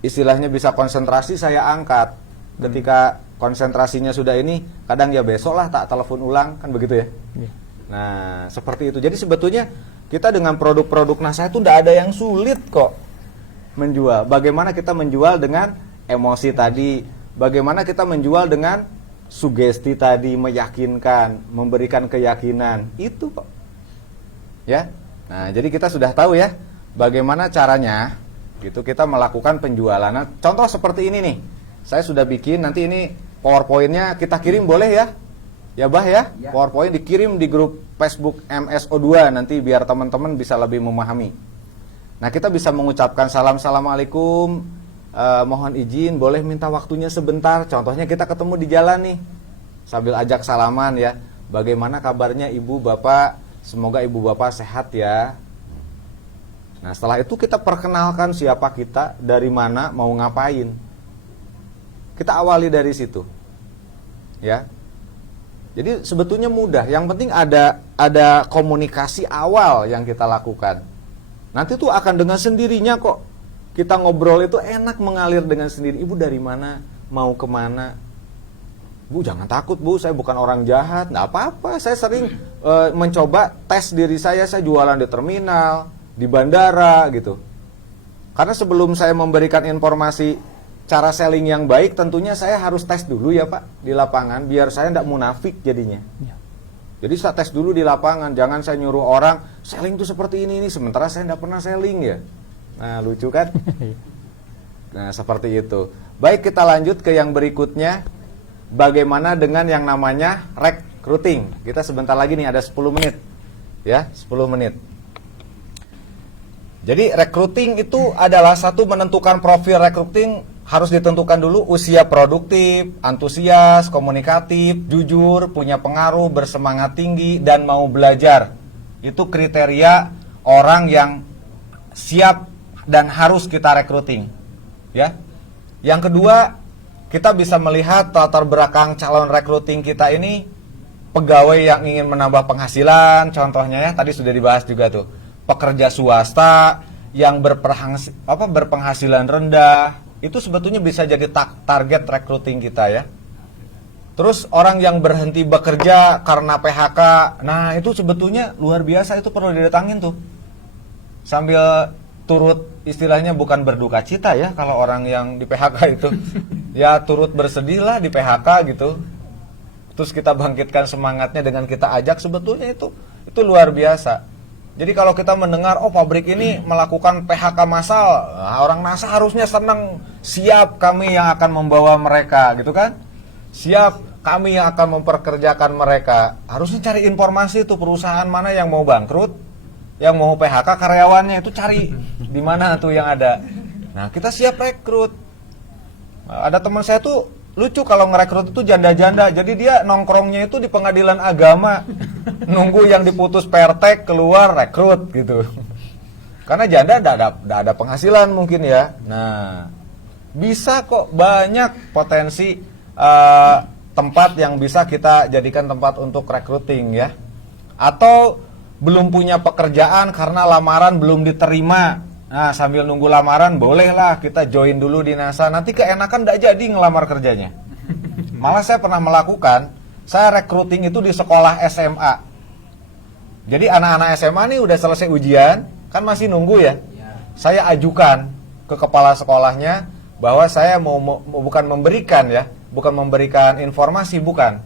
istilahnya bisa konsentrasi saya angkat. Ketika konsentrasinya sudah ini, kadang ya besok lah tak telepon ulang, kan begitu ya. Nah, seperti itu. Jadi sebetulnya kita dengan produk-produk NASA itu tidak ada yang sulit kok menjual. Bagaimana kita menjual dengan emosi tadi, bagaimana kita menjual dengan sugesti tadi, meyakinkan, memberikan keyakinan, itu kok. Ya. Nah, jadi kita sudah tahu ya bagaimana caranya gitu kita melakukan penjualan. Nah, contoh seperti ini nih. Saya sudah bikin, nanti ini PowerPoint-nya kita kirim boleh ya? Ya Bah ya, PowerPoint dikirim di grup Facebook MSO2 nanti biar teman-teman bisa lebih memahami. Nah, kita bisa mengucapkan assalamualaikum, mohon izin boleh minta waktunya sebentar. Contohnya kita ketemu di jalan nih, sambil ajak salaman ya. Bagaimana kabarnya ibu bapak? Semoga ibu bapak sehat ya. Nah, setelah itu kita perkenalkan siapa kita, dari mana, mau ngapain. Kita awali dari situ. Ya. Jadi sebetulnya mudah, yang penting ada komunikasi awal yang kita lakukan. Nanti tuh akan dengan sendirinya kok. Kita ngobrol itu enak mengalir dengan sendiri. Ibu dari mana? Mau kemana? Bu jangan takut Bu, saya bukan orang jahat. Nggak apa-apa, saya sering mencoba tes diri saya jualan di terminal, di bandara gitu. Karena sebelum saya memberikan informasi cara selling yang baik, tentunya saya harus tes dulu ya Pak di lapangan, biar saya tidak munafik jadinya. Jadi saya tes dulu di lapangan, jangan saya nyuruh orang selling tuh seperti ini sementara saya tidak pernah selling ya. Nah lucu kan? Nah seperti itu. Baik, kita lanjut ke yang berikutnya. Bagaimana dengan yang namanya recruiting? Kita sebentar lagi nih ada 10 menit. Ya 10 menit. Jadi recruiting itu adalah satu, menentukan profil recruiting harus ditentukan dulu usia produktif, antusias, komunikatif, jujur, punya pengaruh, bersemangat tinggi, dan mau belajar. Itu kriteria orang yang siap dan harus kita recruiting. Ya. Yang kedua, kita bisa melihat latar belakang calon recruiting kita ini, pegawai yang ingin menambah penghasilan, contohnya ya, tadi sudah dibahas juga tuh. Pekerja swasta yang berpenghasilan rendah, itu sebetulnya bisa jadi target recruiting kita ya. Terus orang yang berhenti bekerja karena PHK, nah itu sebetulnya luar biasa, itu perlu didatangin tuh. Sambil turut istilahnya bukan berduka cita ya kalau orang yang di PHK itu. Ya turut bersedih lah di PHK gitu. Terus kita bangkitkan semangatnya dengan kita ajak, sebetulnya itu luar biasa. Jadi kalau kita mendengar, oh pabrik ini melakukan PHK massal, nah, orang NASA harusnya senang, siap kami yang akan membawa mereka, gitu kan? Siap kami yang akan memperkerjakan mereka. Harusnya cari informasi tuh perusahaan mana yang mau bangkrut, yang mau PHK karyawannya, itu cari di mana tuh yang ada. Nah kita siap rekrut. Ada teman saya tuh lucu, kalau ngerekrut itu janda-janda, jadi dia nongkrongnya itu di pengadilan agama, nunggu yang diputus pertek keluar rekrut gitu. Karena janda tidak ada penghasilan mungkin ya. Nah bisa kok, banyak potensi tempat yang bisa kita jadikan tempat untuk recruiting ya. Atau belum punya pekerjaan karena lamaran belum diterima. Nah sambil nunggu lamaran, bolehlah kita join dulu di NASA. Nanti keenakan tidak jadi ngelamar kerjanya. Malah saya pernah melakukan, saya recruiting itu di sekolah SMA. Jadi anak-anak SMA nih udah selesai ujian, kan masih nunggu ya. Saya ajukan ke kepala sekolahnya bahwa saya bukan memberikan ya, bukan memberikan informasi, bukan.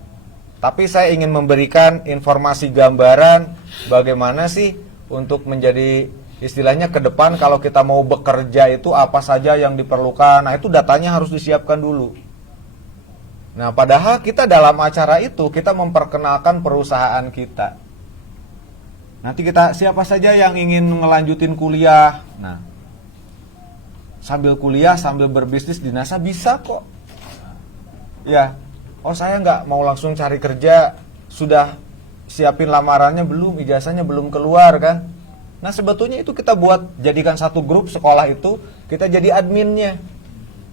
Tapi saya ingin memberikan informasi gambaran bagaimana sih untuk menjadi istilahnya ke depan kalau kita mau bekerja itu apa saja yang diperlukan. Nah itu datanya harus disiapkan dulu. Nah padahal kita dalam acara itu kita memperkenalkan perusahaan kita. Nanti kita siapa saja yang ingin ngelanjutin kuliah. Nah sambil kuliah sambil berbisnis di NASA bisa kok. Ya, oh saya nggak mau langsung cari kerja, sudah siapin lamarannya belum, ijazahnya belum keluar kan. Nah sebetulnya itu kita buat, jadikan satu grup sekolah itu, kita jadi adminnya.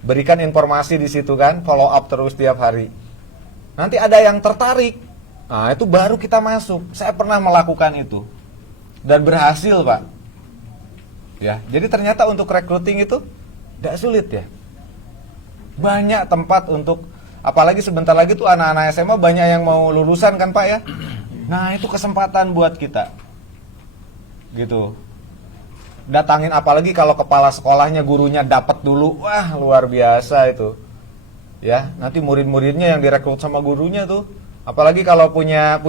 Berikan informasi di situ kan, follow up terus tiap hari. Nanti ada yang tertarik, nah itu baru kita masuk. Saya pernah melakukan itu dan berhasil Pak. Ya, jadi ternyata untuk recruiting itu tidak sulit ya. Banyak tempat untuk, apalagi sebentar lagi tuh anak-anak SMA banyak yang mau lulusan kan Pak ya. Nah itu kesempatan buat kita. Gitu. Datangin, apalagi kalau kepala sekolahnya gurunya dapat dulu, wah luar biasa itu. Ya, nanti murid-muridnya yang direkrut sama gurunya tuh, apalagi kalau punya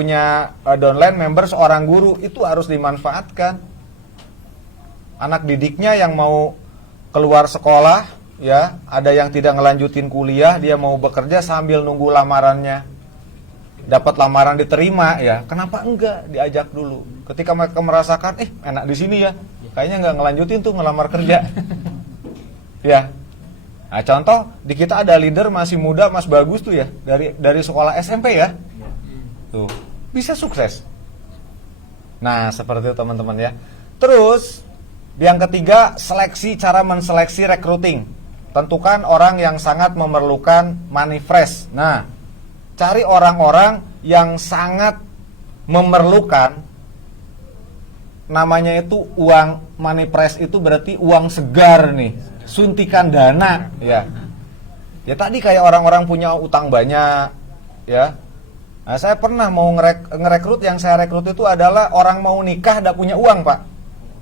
downline member seorang guru, itu harus dimanfaatkan. Anak didiknya yang mau keluar sekolah, ya, ada yang tidak ngelanjutin kuliah, dia mau bekerja sambil nunggu lamarannya. Dapat lamaran diterima ya, kenapa enggak diajak dulu? Ketika mereka merasakan, enak di sini ya, kayaknya enggak ngelanjutin tuh ngelamar kerja. Ya. Nah, contoh di kita ada leader masih muda, Mas Bagus tuh ya, dari sekolah SMP ya. Tuh, bisa sukses. Nah, seperti itu teman-teman ya. Terus yang ketiga, seleksi, cara menseleksi recruiting. Tentukan orang yang sangat memerlukan money fresh. Nah, cari orang-orang yang sangat memerlukan, namanya itu uang money fresh, itu berarti uang segar nih, suntikan dana ya. Ya tadi kayak orang-orang punya utang banyak ya. Nah, saya pernah mau ngerekrut, yang saya rekrut itu adalah orang mau nikah tidak punya uang Pak.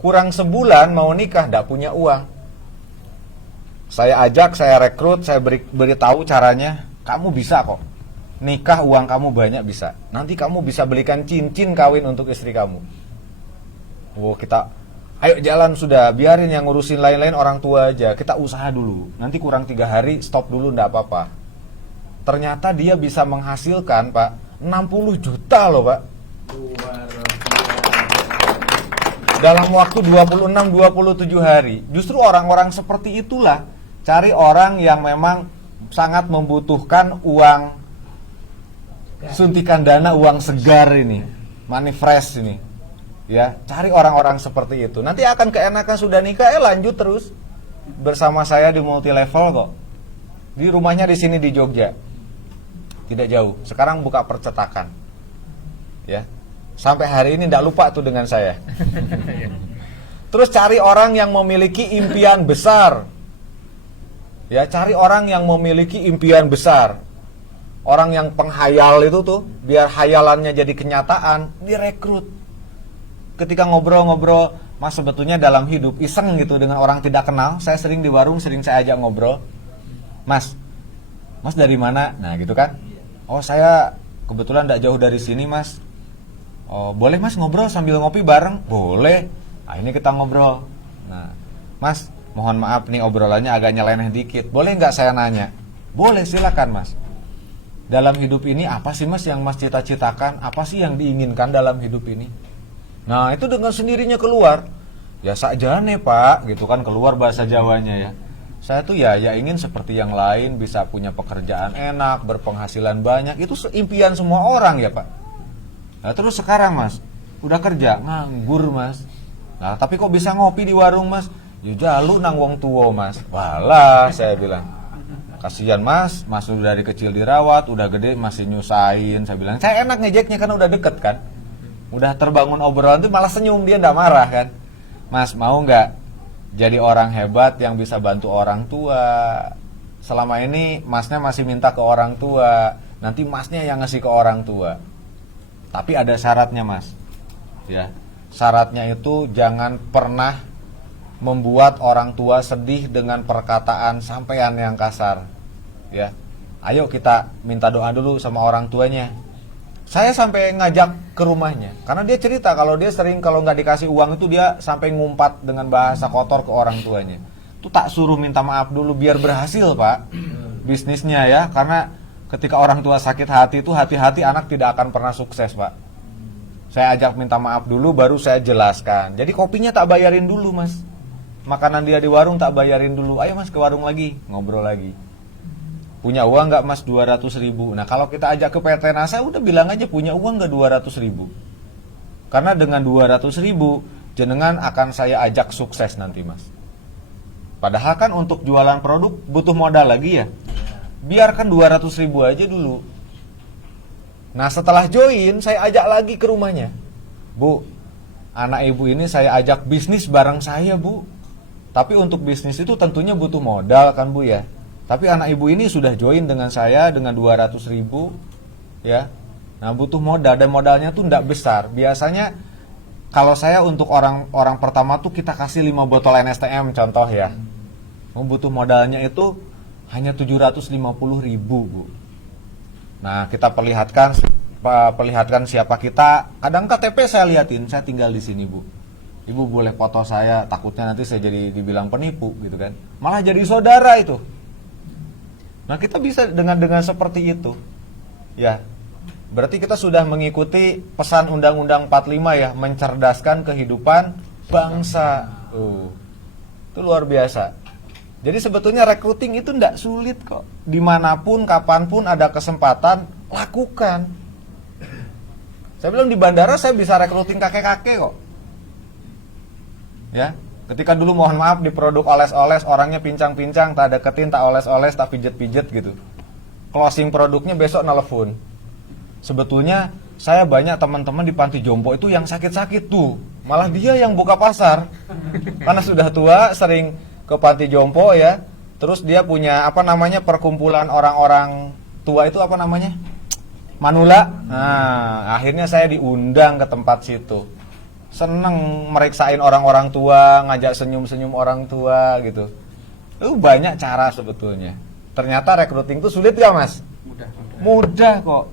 Kurang sebulan mau nikah tidak punya uang. Saya ajak, saya rekrut, saya beritahu caranya, kamu bisa kok. Nikah uang kamu banyak bisa. Nanti kamu bisa belikan cincin kawin untuk istri kamu. Kita ayo jalan sudah, biarin yang ngurusin lain-lain orang tua aja. Kita usaha dulu. Nanti kurang 3 hari stop dulu enggak apa-apa. Ternyata dia bisa menghasilkan Pak 60 juta loh Pak. dalam waktu 26-27 hari. Justru orang-orang seperti itulah, cari orang yang memang sangat membutuhkan uang suntikan dana, uang segar ini, money fresh ini. Ya, cari orang-orang seperti itu. Nanti akan keenakan sudah nikah, lanjut terus bersama saya di multi level kok. Di rumahnya di sini di Jogja. Tidak jauh. Sekarang buka percetakan. Ya. Sampai hari ini tidak lupa tuh dengan saya. Terus cari orang yang memiliki impian besar. Ya, cari orang yang memiliki impian besar. Orang yang penghayal itu tuh, biar hayalannya jadi kenyataan, direkrut. Ketika ngobrol-ngobrol, Mas sebetulnya dalam hidup iseng gitu dengan orang tidak kenal, saya sering di warung, sering saya ajak ngobrol. Mas dari mana? Nah gitu kan. Oh saya kebetulan tidak jauh dari sini Mas. Oh boleh Mas ngobrol sambil ngopi bareng? Boleh. Nah ini kita ngobrol. Nah Mas mohon maaf nih obrolannya agak nyeleneh dikit. Boleh nggak saya nanya? Boleh, silakan Mas. Dalam hidup ini apa sih Mas yang Mas cita-citakan? Apa sih yang diinginkan dalam hidup ini? Nah itu dengan sendirinya keluar. Ya sakjane Pak gitu kan, keluar bahasa Jawanya ya. Saya tuh ya ingin seperti yang lain, bisa punya pekerjaan enak, berpenghasilan banyak. Itu impian semua orang ya Pak. Nah terus sekarang Mas, udah kerja, nganggur Mas. Nah tapi kok bisa ngopi di warung Mas? Ya jalu nang wong tuwo Mas. Walah saya bilang, kasihan Mas udah dari kecil dirawat, udah gede masih nyusahin. Saya bilang, saya enak ngejeknya kan udah deket kan. Udah terbangun obrolan tuh malah senyum, dia ndak marah kan. Mas mau nggak jadi orang hebat yang bisa bantu orang tua? Selama ini Masnya masih minta ke orang tua, nanti Masnya yang ngasih ke orang tua. Tapi ada syaratnya Mas. Ya, syaratnya itu jangan pernah membuat orang tua sedih dengan perkataan sampean yang kasar. Ya, ayo kita minta doa dulu sama orang tuanya. Saya sampai ngajak ke rumahnya, karena dia cerita kalau dia sering kalau nggak dikasih uang itu dia sampai ngumpat dengan bahasa kotor ke orang tuanya. Itu tak suruh minta maaf dulu biar berhasil Pak bisnisnya ya, karena ketika orang tua sakit hati itu hati-hati anak tidak akan pernah sukses Pak. Saya ajak minta maaf dulu baru saya jelaskan. Jadi kopinya tak bayarin dulu Mas, makanan dia di warung tak bayarin dulu. Ayo Mas ke warung lagi, ngobrol lagi. Punya uang nggak Mas 200.000? Nah kalau kita ajak ke PT NASA udah bilang aja punya uang nggak 200.000. Karena dengan 200.000 jenengan akan saya ajak sukses nanti Mas. Padahal kan untuk jualan produk butuh modal lagi ya. Biarkan 200.000 aja dulu. Nah setelah join saya ajak lagi ke rumahnya. Bu, anak ibu ini saya ajak bisnis bareng saya Bu. Tapi untuk bisnis itu tentunya butuh modal kan Bu ya. Tapi anak ibu ini sudah join dengan saya dengan 200.000 ya. Nah butuh modal dan modalnya tuh tidak besar. Biasanya kalau saya untuk orang pertama tuh kita kasih 5 botol NSTM contoh ya. Butuh modalnya itu hanya 750.000 Bu. Nah kita perlihatkan siapa kita. Kadang KTP saya liatin, saya tinggal di sini Bu. Ibu boleh foto saya, takutnya nanti saya jadi dibilang penipu gitu kan. Malah jadi saudara itu. Nah kita bisa dengan seperti itu. Ya. Berarti kita sudah mengikuti pesan Undang-Undang 45 ya, mencerdaskan kehidupan bangsa. Itu luar biasa. Jadi sebetulnya recruiting itu tidak sulit kok. Dimanapun, kapanpun ada kesempatan, lakukan. Saya bilang di bandara saya bisa recruiting kakek-kakek kok. Ya. Ketika dulu mohon maaf di produk oles-oles orangnya pincang-pincang, tak deketin, tak oles-oles, tak pijet-pijet gitu. Closing produknya besok nelfon. Sebetulnya saya banyak teman-teman di panti jompo itu yang sakit-sakit tuh. Malah dia yang buka pasar. Karena sudah tua, sering ke panti jompo ya. Terus dia punya perkumpulan orang-orang tua itu Manula. Nah, akhirnya saya diundang ke tempat situ. Seneng meriksain orang-orang tua, ngajak senyum-senyum orang tua gitu. Itu banyak cara sebetulnya. Ternyata recruiting itu sulit ya Mas? Mudah kok.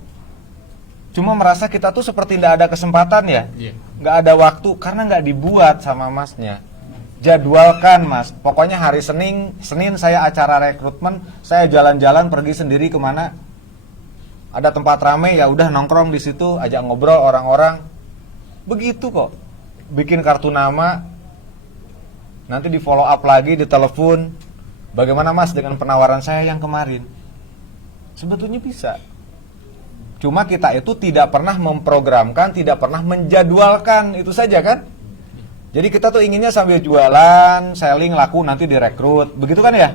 Cuma merasa kita tuh seperti tidak ada kesempatan ya. Nggak ada waktu karena nggak dibuat sama Masnya. Jadwalkan Mas. Pokoknya hari Senin saya acara rekrutmen, saya jalan-jalan pergi sendiri kemana. Ada tempat rame ya udah nongkrong di situ, ajak ngobrol orang-orang. Begitu kok. bikin kartu nama, nanti di follow up lagi, ditelepon, bagaimana Mas dengan penawaran saya yang kemarin? Sebetulnya bisa. Cuma kita itu tidak pernah memprogramkan, tidak pernah menjadwalkan, itu saja kan? Jadi kita tuh inginnya sambil jualan, selling, laku, nanti direkrut, begitu kan ya?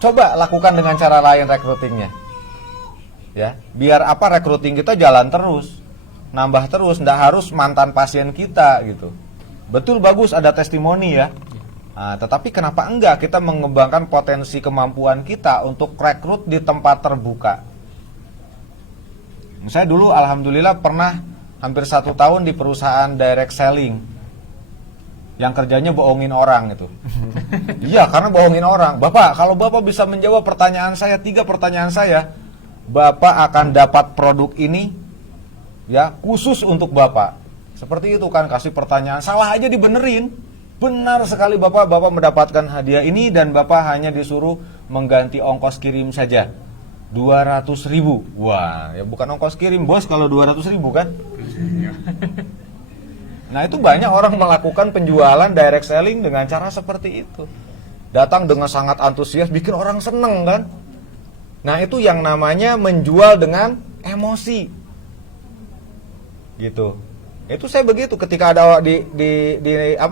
Coba lakukan dengan cara lain rekrutingnya. Ya, biar apa rekruting kita jalan terus, nambah terus, nggak harus mantan pasien kita gitu. Betul, bagus ada testimoni ya. Nah, tetapi kenapa enggak kita mengembangkan potensi kemampuan kita untuk rekrut di tempat terbuka? Saya dulu alhamdulillah pernah hampir 1 tahun di perusahaan direct selling yang kerjanya bohongin orang itu. Iya, karena bohongin orang. Bapak, kalau Bapak bisa menjawab pertanyaan saya, 3 pertanyaan saya, Bapak akan dapat produk ini ya khusus untuk Bapak. Seperti itu kan, kasih pertanyaan, salah aja dibenerin. Benar sekali Bapak mendapatkan hadiah ini dan Bapak hanya disuruh mengganti ongkos kirim saja 200.000. Wah, ya bukan ongkos kirim bos kalau 200.000 kan. Nah itu banyak orang melakukan penjualan direct selling dengan cara seperti itu. Datang dengan sangat antusias, bikin orang seneng kan. Nah itu yang namanya menjual dengan emosi gitu. Itu saya begitu ketika ada di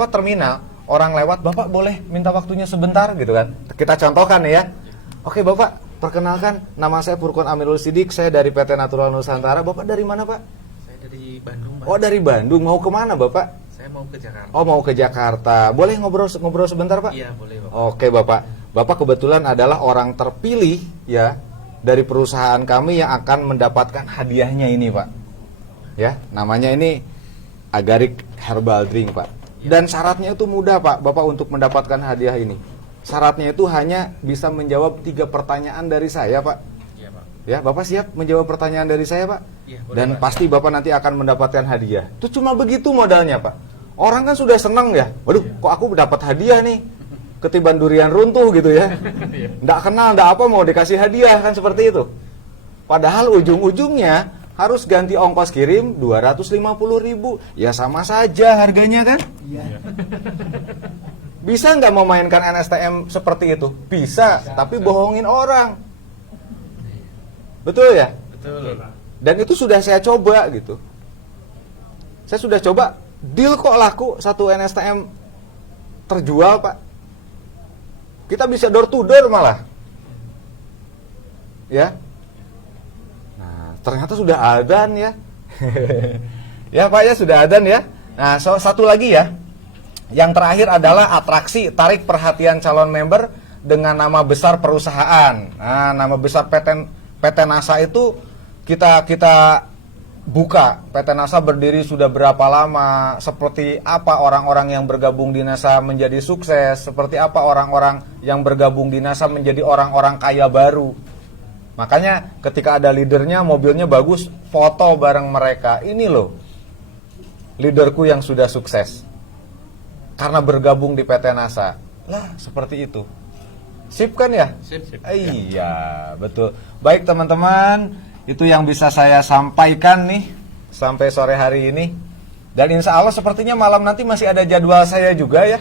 terminal, orang lewat, Bapak boleh minta waktunya sebentar gitu kan. Kita contohkan ya. Oke Bapak, perkenalkan nama saya Furqon Amirul Sidik, saya dari PT Natural Nusantara. Bapak dari mana Pak? Saya dari Bandung, Pak. Oh dari Bandung, mau kemana Bapak? Saya mau ke Jakarta. Oh mau ke Jakarta. Boleh ngobrol sebentar Pak? Iya boleh Bapak. Oke Bapak. Bapak kebetulan adalah orang terpilih ya dari perusahaan kami yang akan mendapatkan hadiahnya ini Pak. Ya, namanya ini Agarik Herbal Drink Pak. Dan syaratnya itu mudah Pak, Bapak untuk mendapatkan hadiah ini. Syaratnya itu hanya bisa menjawab 3 pertanyaan dari saya Pak. Iya Pak. Ya, Bapak siap menjawab pertanyaan dari saya Pak? Iya, boleh, dan Pak. pasti Bapak nanti akan mendapatkan hadiah. Itu cuma begitu modalnya Pak. Orang kan sudah senang ya. Waduh, kok aku dapat hadiah nih? Ketiban durian runtuh gitu ya. Nggak kenal, nggak apa mau dikasih hadiah kan seperti itu. Padahal ujung-ujungnya harus ganti ongkos kirim 250.000. Ya sama saja harganya kan? Bisa nggak memainkan NSTM seperti itu? Bisa, tapi bohongin orang. Betul ya? Betul. Dan itu sudah saya coba gitu. Saya sudah coba, deal kok laku 1 NSTM terjual Pak. Kita bisa door to door malah. Ya. Nah, ternyata sudah adzan ya. Ya Pak ya, sudah adzan ya. Nah, satu lagi ya. Yang terakhir adalah atraksi tarik perhatian calon member dengan nama besar perusahaan. Nah, nama besar PT NASA itu kita buka. PT NASA berdiri sudah berapa lama, seperti apa orang-orang yang bergabung di NASA menjadi sukses, seperti apa orang-orang yang bergabung di NASA menjadi orang-orang kaya baru. Makanya ketika ada leadernya, mobilnya bagus, foto bareng mereka. Ini loh leaderku yang sudah sukses karena bergabung di PT NASA. Lah, seperti itu. Sip kan ya? Sip. Iya, betul. Baik teman-teman, itu yang bisa saya sampaikan nih sampai sore hari ini. Dan insya Allah sepertinya malam nanti masih ada jadwal saya juga ya.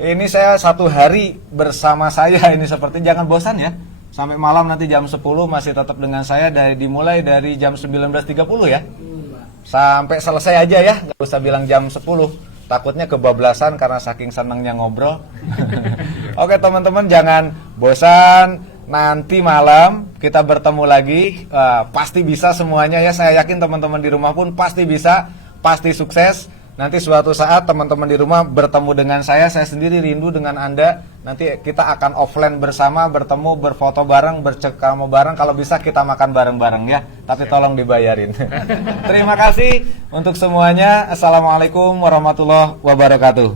Ini saya 1 hari bersama saya ini, seperti jangan bosan ya. Sampai malam nanti jam 10 masih tetap dengan saya, dimulai dari jam 19.30 ya. Sampai selesai aja ya, nggak usah bilang jam 10. Takutnya kebablasan karena saking senangnya ngobrol. Oke teman-teman, jangan bosan. Nanti malam kita bertemu lagi. Pasti bisa semuanya ya. Saya yakin teman-teman di rumah pun pasti bisa, pasti sukses. Nanti suatu saat teman-teman di rumah bertemu dengan saya sendiri rindu dengan Anda. Nanti kita akan offline bersama, bertemu, berfoto bareng, bercengkrama bareng. Kalau bisa kita makan bareng-bareng ya. Tapi tolong dibayarin. Terima kasih untuk semuanya. Assalamualaikum warahmatullahi wabarakatuh.